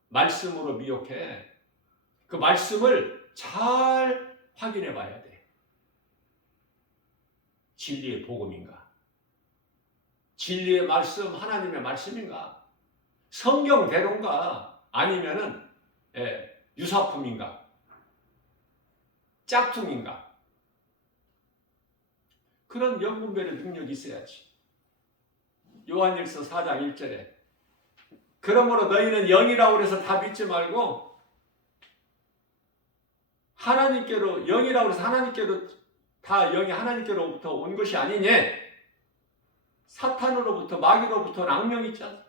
말씀으로 미혹해. 그 말씀을 잘 확인해 봐야 돼. 진리의 복음인가? 진리의 말씀, 하나님의 말씀인가? 성경대로인가? 아니면은 유사품인가? 짝퉁인가? 그런 영분별의 능력이 있어야지. 요한일서 4장 1절에 그러므로 너희는 영이라고 해서 다 믿지 말고 하나님께로, 영이라고 해서 하나님께로 다 영이 하나님께로부터 온 것이 아니니 사탄으로부터, 마귀로부터는 악령이 있잖아.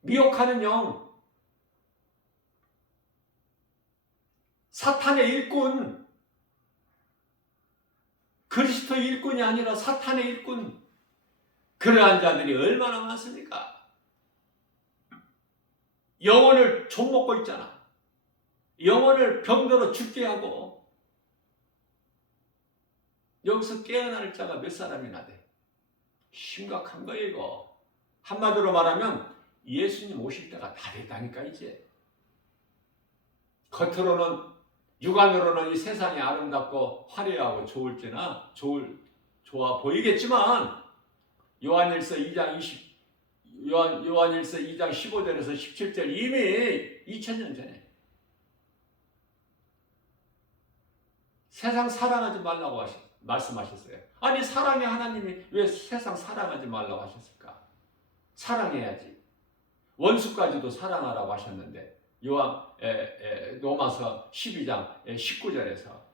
미혹하는 영, 사탄의 일꾼, 그리스도의 일꾼이 아니라 사탄의 일꾼, 그러한 자들이 얼마나 많습니까? 영혼을 좀먹고 있잖아. 영혼을 병들어 죽게 하고. 여기서 깨어날 자가 몇 사람이나 돼. 심각한 거예요 이거. 한마디로 말하면 예수님 오실 때가 다 됐다니까 이제. 겉으로는 육안으로는 이 세상이 아름답고 화려하고 좋아 보이겠지만 요한일서 2장 15절에서 17절 이미 2000년 전에 세상 사랑하지 말라고 말씀하셨어요. 아니 사랑의 하나님이 왜 세상 사랑하지 말라고 하셨을까? 사랑해야지. 원수까지도 사랑하라고 하셨는데 로마서 12장 19절에서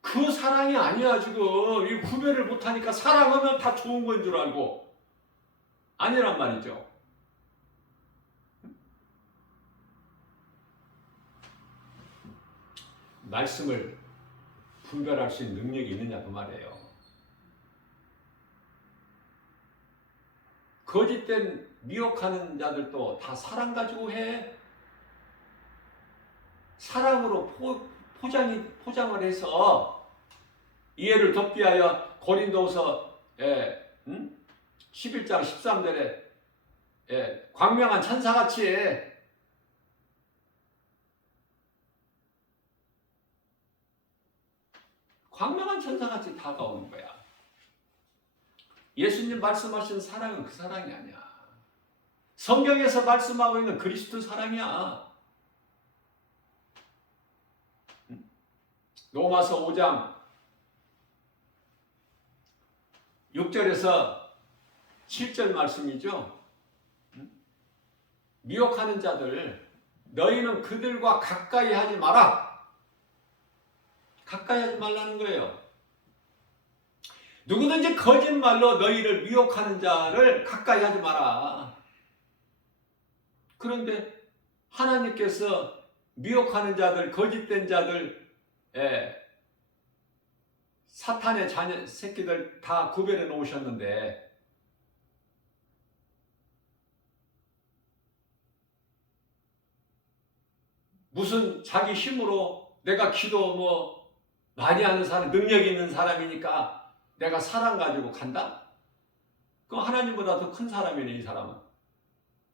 그 사랑이 아니야 지금. 이 구별을 못하니까 사랑하면 다 좋은 건 줄 알고 아니란 말이죠. 말씀을 분별할 수 있는 능력이 있느냐 그 말이에요. 거짓된 미혹하는 자들도 다 사랑 가지고 해. 사랑으로 포장을 해서 이해를 돕기 위하여 고린도서 11장 13절에 광명한 천사같이 다가오는 거야. 예수님 말씀하신 사랑은 그 사랑이 아니야. 성경에서 말씀하고 있는 그리스도 사랑이야. 로마서 5장 6절에서 7절 말씀이죠. 미혹하는 자들, 너희는 그들과 가까이 하지 마라. 가까이 하지 말라는 거예요. 누구든지 거짓말로 너희를 미혹하는 자를 가까이 하지 마라. 그런데 하나님께서 미혹하는 자들, 거짓된 자들, 사탄의 자녀 새끼들 다 구별해 놓으셨는데 무슨 자기 힘으로 내가 기도 많이 하는 사람, 능력 있는 사람이니까 내가 사랑 가지고 간다? 그럼 하나님보다 더 큰 사람이네, 이 사람은.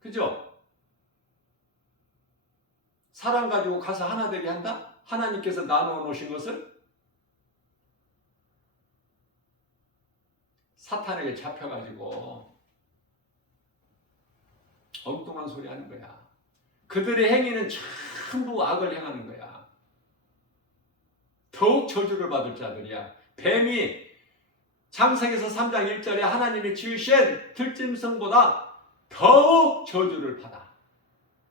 그죠? 사랑 가지고 가서 하나 되게 한다? 하나님께서 나누어 놓으신 것을 사탄에게 잡혀가지고 엉뚱한 소리 하는 거야. 그들의 행위는 전부 악을 행하는 거야. 더욱 저주를 받을 자들이야. 뱀이 창세기서 3장 1절에 하나님이 지으신 들짐승보다 더욱 저주를 받아.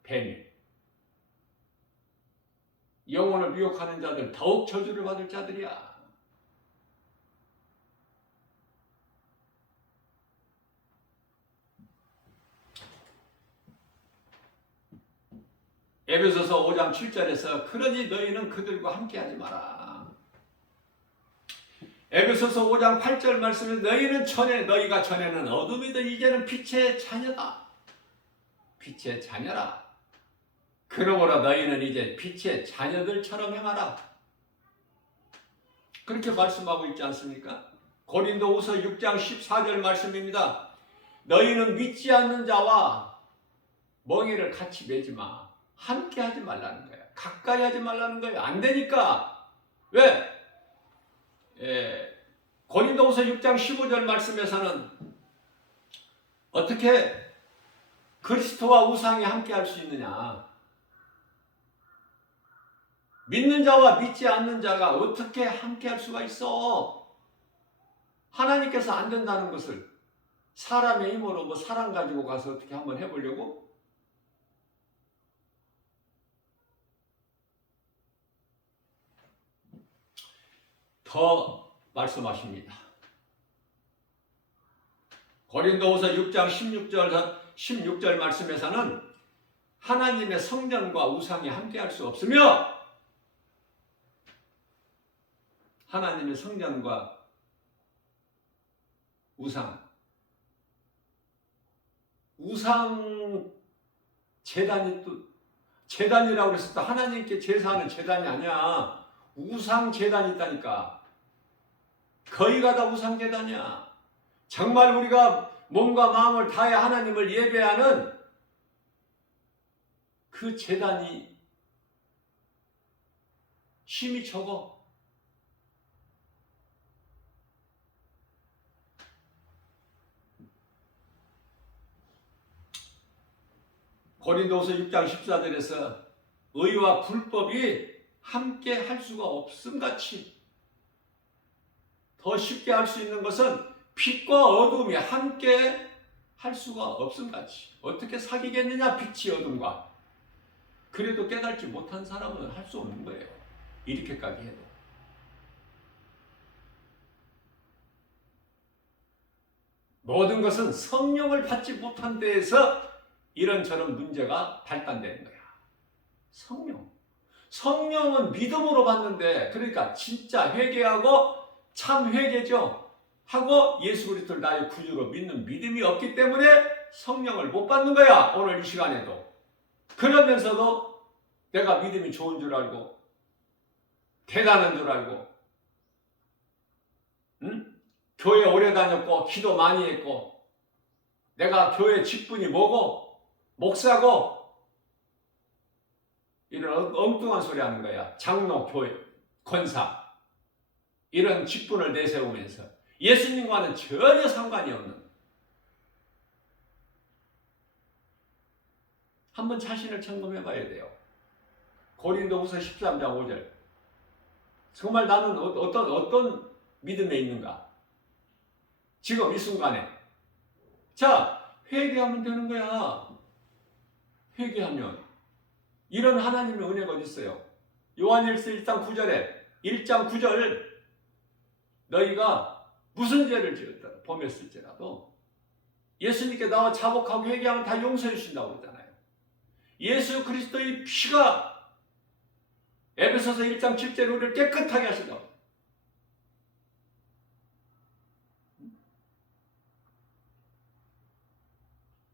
뱀이. 영혼을 미혹하는 자들 더욱 저주를 받을 자들이야. 에베소서 5장 7절에서 그러니 너희는 그들과 함께하지 마라. 에베소서 5장 8절 말씀에 너희가 전에는 어둠이던 이제는 빛의 자녀다. 빛의 자녀라. 그러므로 너희는 이제 빛의 자녀들처럼 행하라. 그렇게 말씀하고 있지 않습니까? 고린도후서 6장 14절 말씀입니다. 너희는 믿지 않는 자와 멍에를 같이 매지 마. 함께 하지 말라는 거야. 가까이 하지 말라는 거야. 안 되니까. 왜? 고린도후서 6장 15절 말씀에서는 어떻게 그리스도와 우상이 함께 할 수 있느냐? 믿는 자와 믿지 않는 자가 어떻게 함께 할 수가 있어? 하나님께서 안 된다는 것을 사람의 힘으로 사랑 가지고 가서 어떻게 한번 해보려고? 더 말씀하십니다. 고린도후서 6장 16절 말씀에서는 하나님의 성전과 우상이 함께할 수 없으며 하나님의 성전과 우상 제단이 또 제단이라고 그랬을 때 하나님께 제사하는 제단이 아니야. 우상 제단이 있다니까. 거의가 다 우상 제단이야. 정말 우리가 몸과 마음을 다해 하나님을 예배하는 그 제단이 힘이 적어. 고린도후서 6장 14절에서 의와 불법이 함께 할 수가 없음같이 더 쉽게 할 수 있는 것은 빛과 어둠이 함께 할 수가 없음같이. 어떻게 사귀겠느냐, 빛이 어둠과. 그래도 깨닫지 못한 사람은 할 수 없는 거예요. 이렇게까지 해도. 모든 것은 성령을 받지 못한 데에서 이런저런 문제가 발단되는 거야. 성령은 믿음으로 받는데, 그러니까 진짜 회개하고 참 회개죠. 하고 예수 그리스도를 나의 구주로 믿는 믿음이 없기 때문에 성령을 못 받는 거야. 오늘 이 시간에도. 그러면서도 내가 믿음이 좋은 줄 알고 대단한 줄 알고 교회 오래 다녔고 기도 많이 했고 내가 교회 직분이 뭐고 목사고 이런 엉뚱한 소리 하는 거야. 장로, 교회, 권사 이런 직분을 내세우면서 예수님과는 전혀 상관이 없는 한번 자신을 점검해 봐야 돼요. 고린도후서 13장 5절. 정말 나는 어떤 믿음에 있는가? 지금 이 순간에. 자, 회개하면 되는 거야. 회개하면. 이런 하나님의 은혜가 어디 있어요? 요한일서 1장 9절 너희가 무슨 죄를 지었다 범했을지라도 예수님께 나와 자복하고 회개하면 다 용서해 주신다고 그러잖아요. 예수 그리스도의 피가 에베소서 1장 7절 우리를 깨끗하게 하신다고.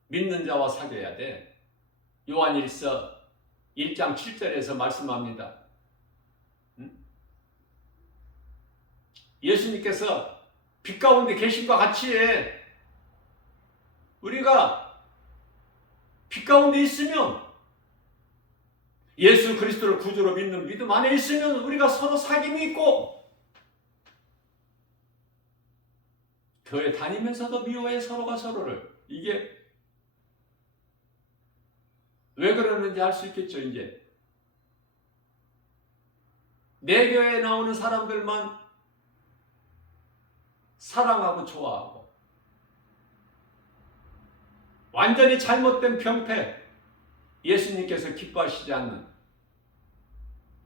믿는 자와 사귀어야 돼. 요한일서 1장 7절에서 말씀합니다. 예수님께서 빛 가운데 계심과 같이 우리가 빛 가운데 있으면 예수 그리스도를 구주로 믿는 믿음 안에 있으면 우리가 서로 사귐이 있고 교회 다니면서도 미워해 서로가 서로를. 이게 왜 그러는지 알 수 있겠죠. 이제 내 교회에 나오는 사람들만 사랑하고 좋아하고 완전히 잘못된 병폐 예수님께서 기뻐하시지 않는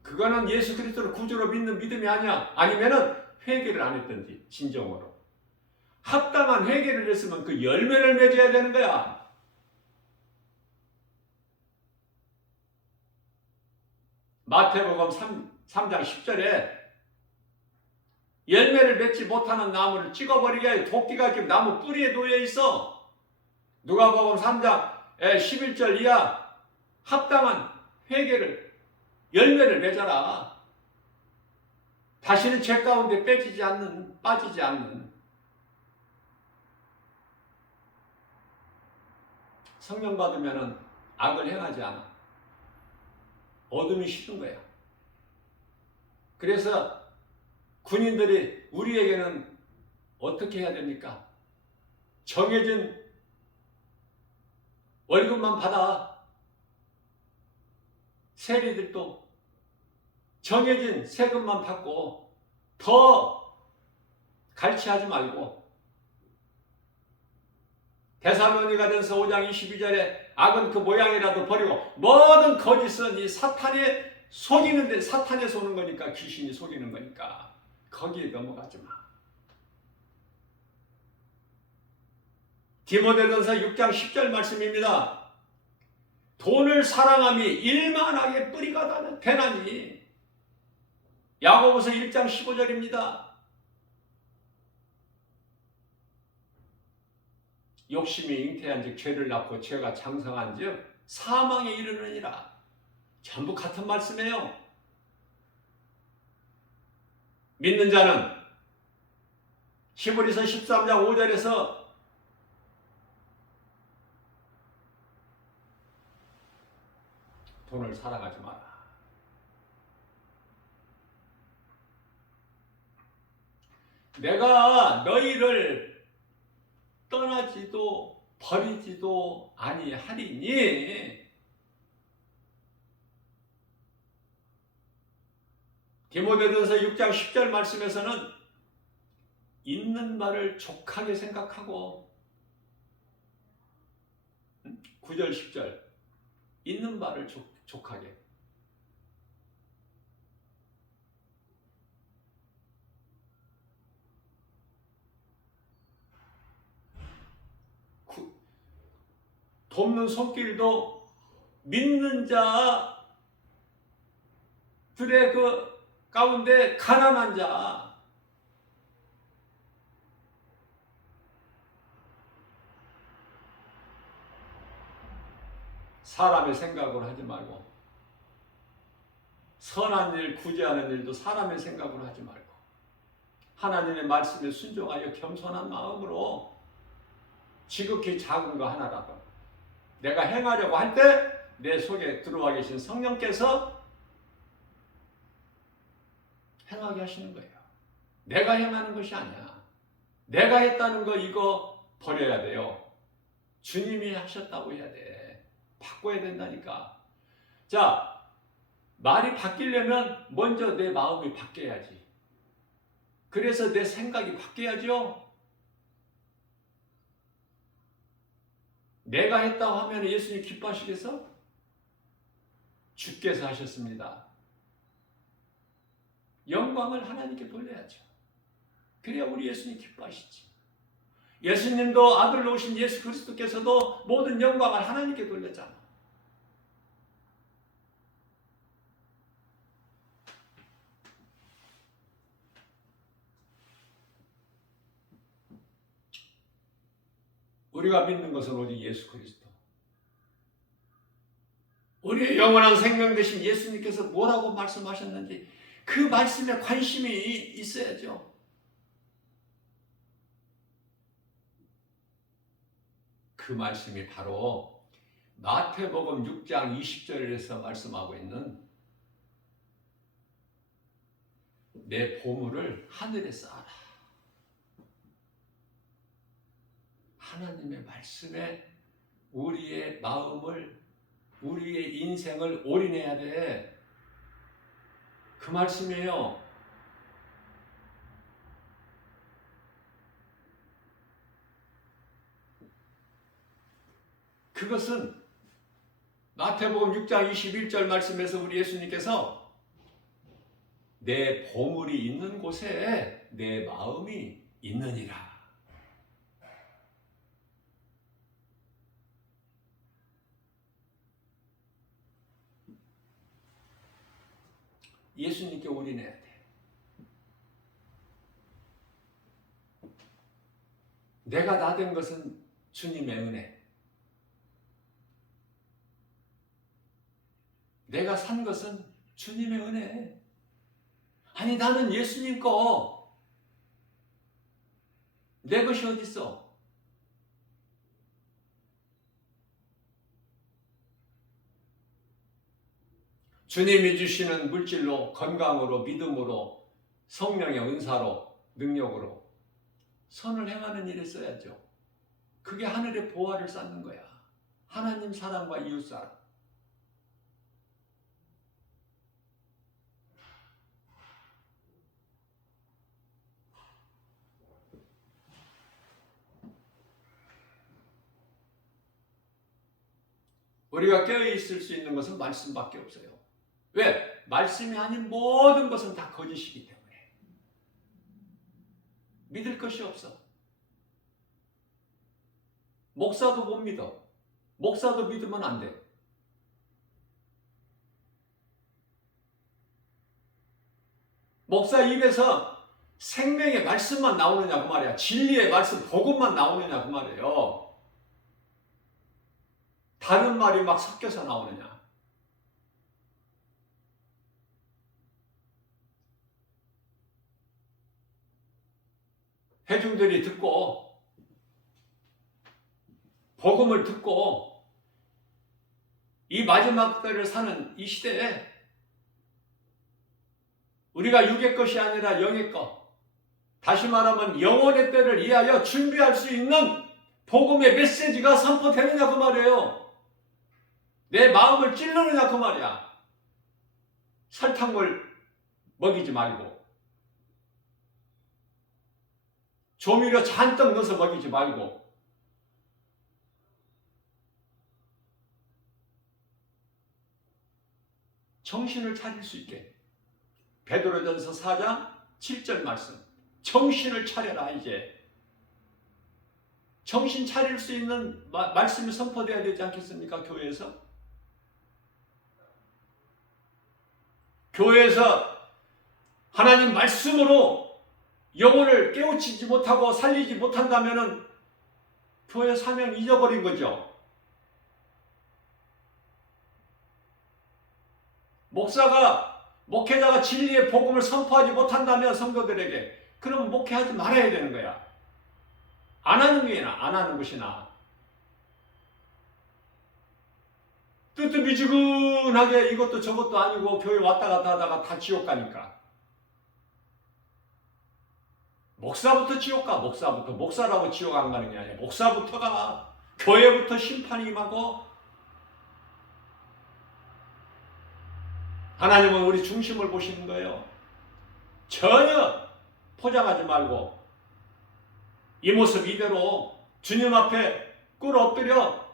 그거는 예수 그리스도를 구주로 믿는 믿음이 아니야. 아니면은 회개를 안 했든지 진정으로 합당한 회개를 했으면 그 열매를 맺어야 되는 거야. 마태복음 3장 10절에 열매를 맺지 못하는 나무를 찍어버리게 하여 도끼가 지금 나무 뿌리에 놓여 있어. 누가복음 3장 11절 이하 합당한 회개를 열매를 맺어라. 다시는 죄 가운데 빠지지 않는 성령 받으면 악을 행하지 않아. 어둠이 싫은 거야. 그래서 군인들이 우리에게는 어떻게 해야 됩니까? 정해진 월급만 받아. 세리들도 정해진 세금만 받고 더 갈취하지 말고 데살로니가전서 5장 22절에 악은 그 모양이라도 버리고 모든 거짓은 이 사탄에 속이는데 사탄에 속는 거니까 귀신이 속이는 거니까 거기에 넘어가지 마. 디모데전서 6장 10절 말씀입니다. 돈을 사랑함이 일만하게 뿌리가 되나니. 야고보서 1장 15절입니다. 욕심이 잉태한 즉 죄를 낳고 죄가 장성한 즉 사망에 이르느니라. 전부 같은 말씀이에요. 믿는 자는 히브리서 13장 5절에서 돈을 사랑하지 마라. 내가 너희를 떠나지도 버리지도 아니하리니. 디모데전서 6장 10절 말씀에서는 있는 바를 족하게 생각하고 9절 10절 있는 바를 족하게 돕는 손길도 믿는 자들의 그 가운데 가난한 자, 사람의 생각으로 하지 말고 선한 일, 구제하는 일도 사람의 생각으로 하지 말고 하나님의 말씀에 순종하여 겸손한 마음으로 지극히 작은 거 하나라도 내가 행하려고 할 때 내 속에 들어와 계신 성령께서 행하게 하시는 거예요. 내가 행하는 것이 아니야. 내가 했다는 거 이거 버려야 돼요. 주님이 하셨다고 해야 돼. 바꿔야 된다니까. 자, 말이 바뀌려면 먼저 내 마음이 바뀌어야지. 그래서 내 생각이 바뀌어야죠. 내가 했다고 하면 예수님 기뻐하시겠어? 주께서 하셨습니다. 영광을 하나님께 돌려야죠. 그래야 우리 예수님 기뻐하시지. 예수님도 아들로 오신 예수 그리스도께서도 모든 영광을 하나님께 돌렸잖아. 우리가 믿는 것은 오직 예수 그리스도. 우리의 영원한 생명 되신 예수님께서 뭐라고 말씀하셨는지 그 말씀에 관심이 있어야죠. 그 말씀이 바로 마태복음 6장 20절에서 말씀하고 있는 내 보물을 하늘에 쌓아라. 하나님의 말씀에 우리의 마음을, 우리의 인생을 올인해야 돼. 그 말씀이에요. 그것은 마태복음 6장 21절 말씀에서 우리 예수님께서 내 보물이 있는 곳에 내 마음이 있느니라. 예수님께 올인해야 돼. 내가 다 된 것은 주님의 은혜. 내가 산 것은 주님의 은혜. 아니 나는 예수님 거. 내 것이 어딨어? 주님이 주시는 물질로, 건강으로, 믿음으로, 성령의 은사로, 능력으로 선을 행하는 일에 써야죠. 그게 하늘의 보화를 쌓는 거야. 하나님 사랑과 이웃 사랑. 우리가 깨어있을 수 있는 것은 말씀밖에 없어요. 왜? 말씀이 아닌 모든 것은 다 거짓이기 때문에. 믿을 것이 없어. 목사도 못 믿어. 목사도 믿으면 안 돼. 목사 입에서 생명의 말씀만 나오느냐 그 말이야. 진리의 말씀, 복음만 나오느냐 그 말이에요. 다른 말이 막 섞여서 나오느냐. 회중들이 듣고 복음을 듣고 이 마지막 때를 사는 이 시대에 우리가 육의 것이 아니라 영의 것, 다시 말하면 영혼의 때를 위하여 준비할 수 있는 복음의 메시지가 선포되느냐 그 말이에요. 내 마음을 찔르느냐 그 말이야. 설탕물 먹이지 말고 조미료 잔뜩 넣어서 먹이지 말고 정신을 차릴 수 있게. 베드로전서 4장 7절 말씀. 정신을 차려라 이제. 정신 차릴 수 있는 말씀이 선포되어야 되지 않겠습니까? 교회에서. 교회에서 하나님 말씀으로 영혼을 깨우치지 못하고 살리지 못한다면 교회 사명 잊어버린 거죠. 목회자가 진리의 복음을 선포하지 못한다면 성도들에게, 그럼 목회하지 말아야 되는 거야. 안 하는 게 나아, 안 하는 것이 나아. 뜨뜻미지근하게 이것도 저것도 아니고 교회 왔다 갔다 하다가 다 지옥 가니까. 목사부터 지옥 가. 목사라고 지옥 안 가는 게 아니야. 목사부터가 교회부터 심판이 임하고 하나님은 우리 중심을 보시는 거예요. 전혀 포장하지 말고 이 모습 이대로 주님 앞에 꿇어 엎드려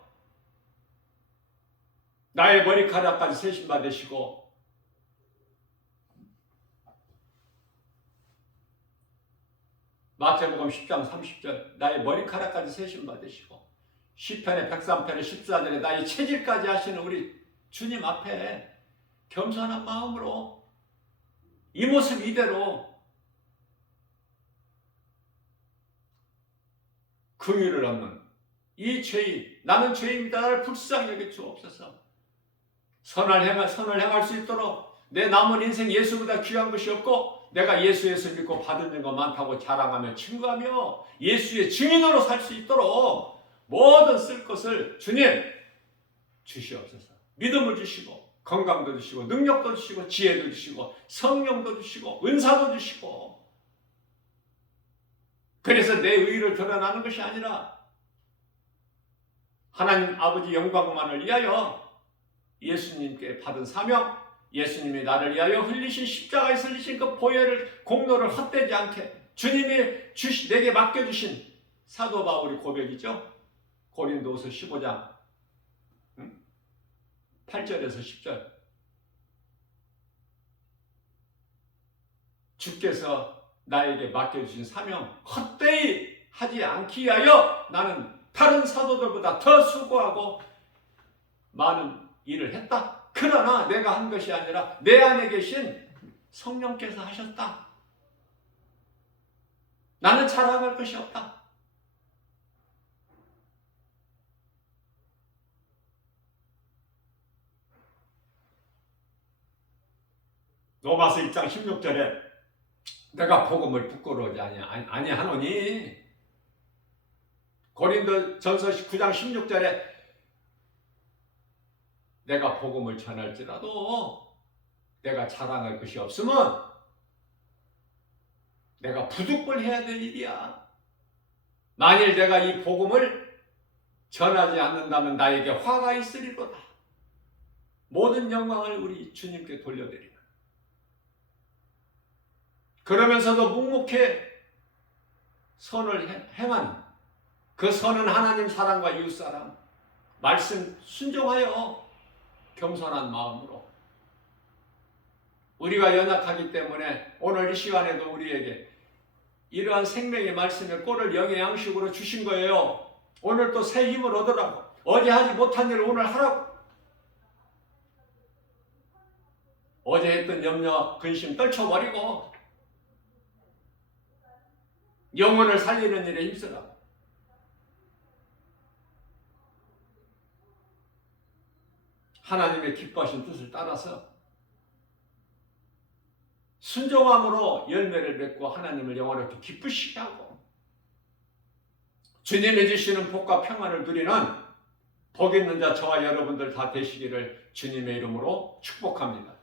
나의 머리카락까지 세심 받으시고 마태복음 10장 30절 나의 머리카락까지 세심 받으시고 시편의 103편의 14절에 나의 체질까지 하시는 우리 주님 앞에 겸손한 마음으로 이 모습 이대로 긍휼을 얻는 이 죄인, 나는 죄인이다. 나를 불쌍히 여겨 주옵소서. 선을 행할 수 있도록 내 남은 인생 예수보다 귀한 것이 없고 내가 예수에서 믿고 받은 것 많다고 자랑하며 증거하며 예수의 증인으로 살 수 있도록 모든 쓸 것을 주님 주시옵소서. 믿음을 주시고 건강도 주시고 능력도 주시고 지혜도 주시고 성령도 주시고 은사도 주시고 그래서 내 의의를 드러나는 것이 아니라 하나님 아버지 영광만을 위하여 예수님께 받은 사명, 예수님이 나를 위하여 흘리신 십자가에 흘리신 그 보혈을 공로를 헛되지 않게 주님이 내게 맡겨주신 사도 바울의 고백이죠. 고린도후서 15장 8절에서 10절 주께서 나에게 맡겨주신 사명 헛되이 하지 않기 위하여 나는 다른 사도들보다 더 수고하고 많은 일을 했다. 그러나 내가 한 것이 아니라 내 안에 계신 성령께서 하셨다. 나는 자랑할 것이 없다. 로마서 1장 16절에 내가 복음을 부끄러워하지 아니하노니 고린도전서 9장 16절에 내가 복음을 전할지라도 내가 자랑할 것이 없으면 내가 부득불해야 될 일이야. 만일 내가 이 복음을 전하지 않는다면 나에게 화가 있으리로다. 모든 영광을 우리 주님께 돌려드리라. 그러면서도 묵묵히 선을 행한 그 선은 하나님 사랑과 이웃사랑 말씀 순종하여 겸손한 마음으로 우리가 연약하기 때문에 오늘 이 시간에도 우리에게 이러한 생명의 말씀의 꼴을 영의 양식으로 주신 거예요. 오늘 또 새 힘을 얻으라고 어제 하지 못한 일을 오늘 하라고 어제 했던 염려 근심 떨쳐버리고 영혼을 살리는 일에 힘쓰라고 하나님의 기뻐하신 뜻을 따라서 순종함으로 열매를 맺고 하나님을 영원하게 기쁘시게 하고 주님이 주시는 복과 평안을 누리는 복 있는 자 저와 여러분들 다 되시기를 주님의 이름으로 축복합니다.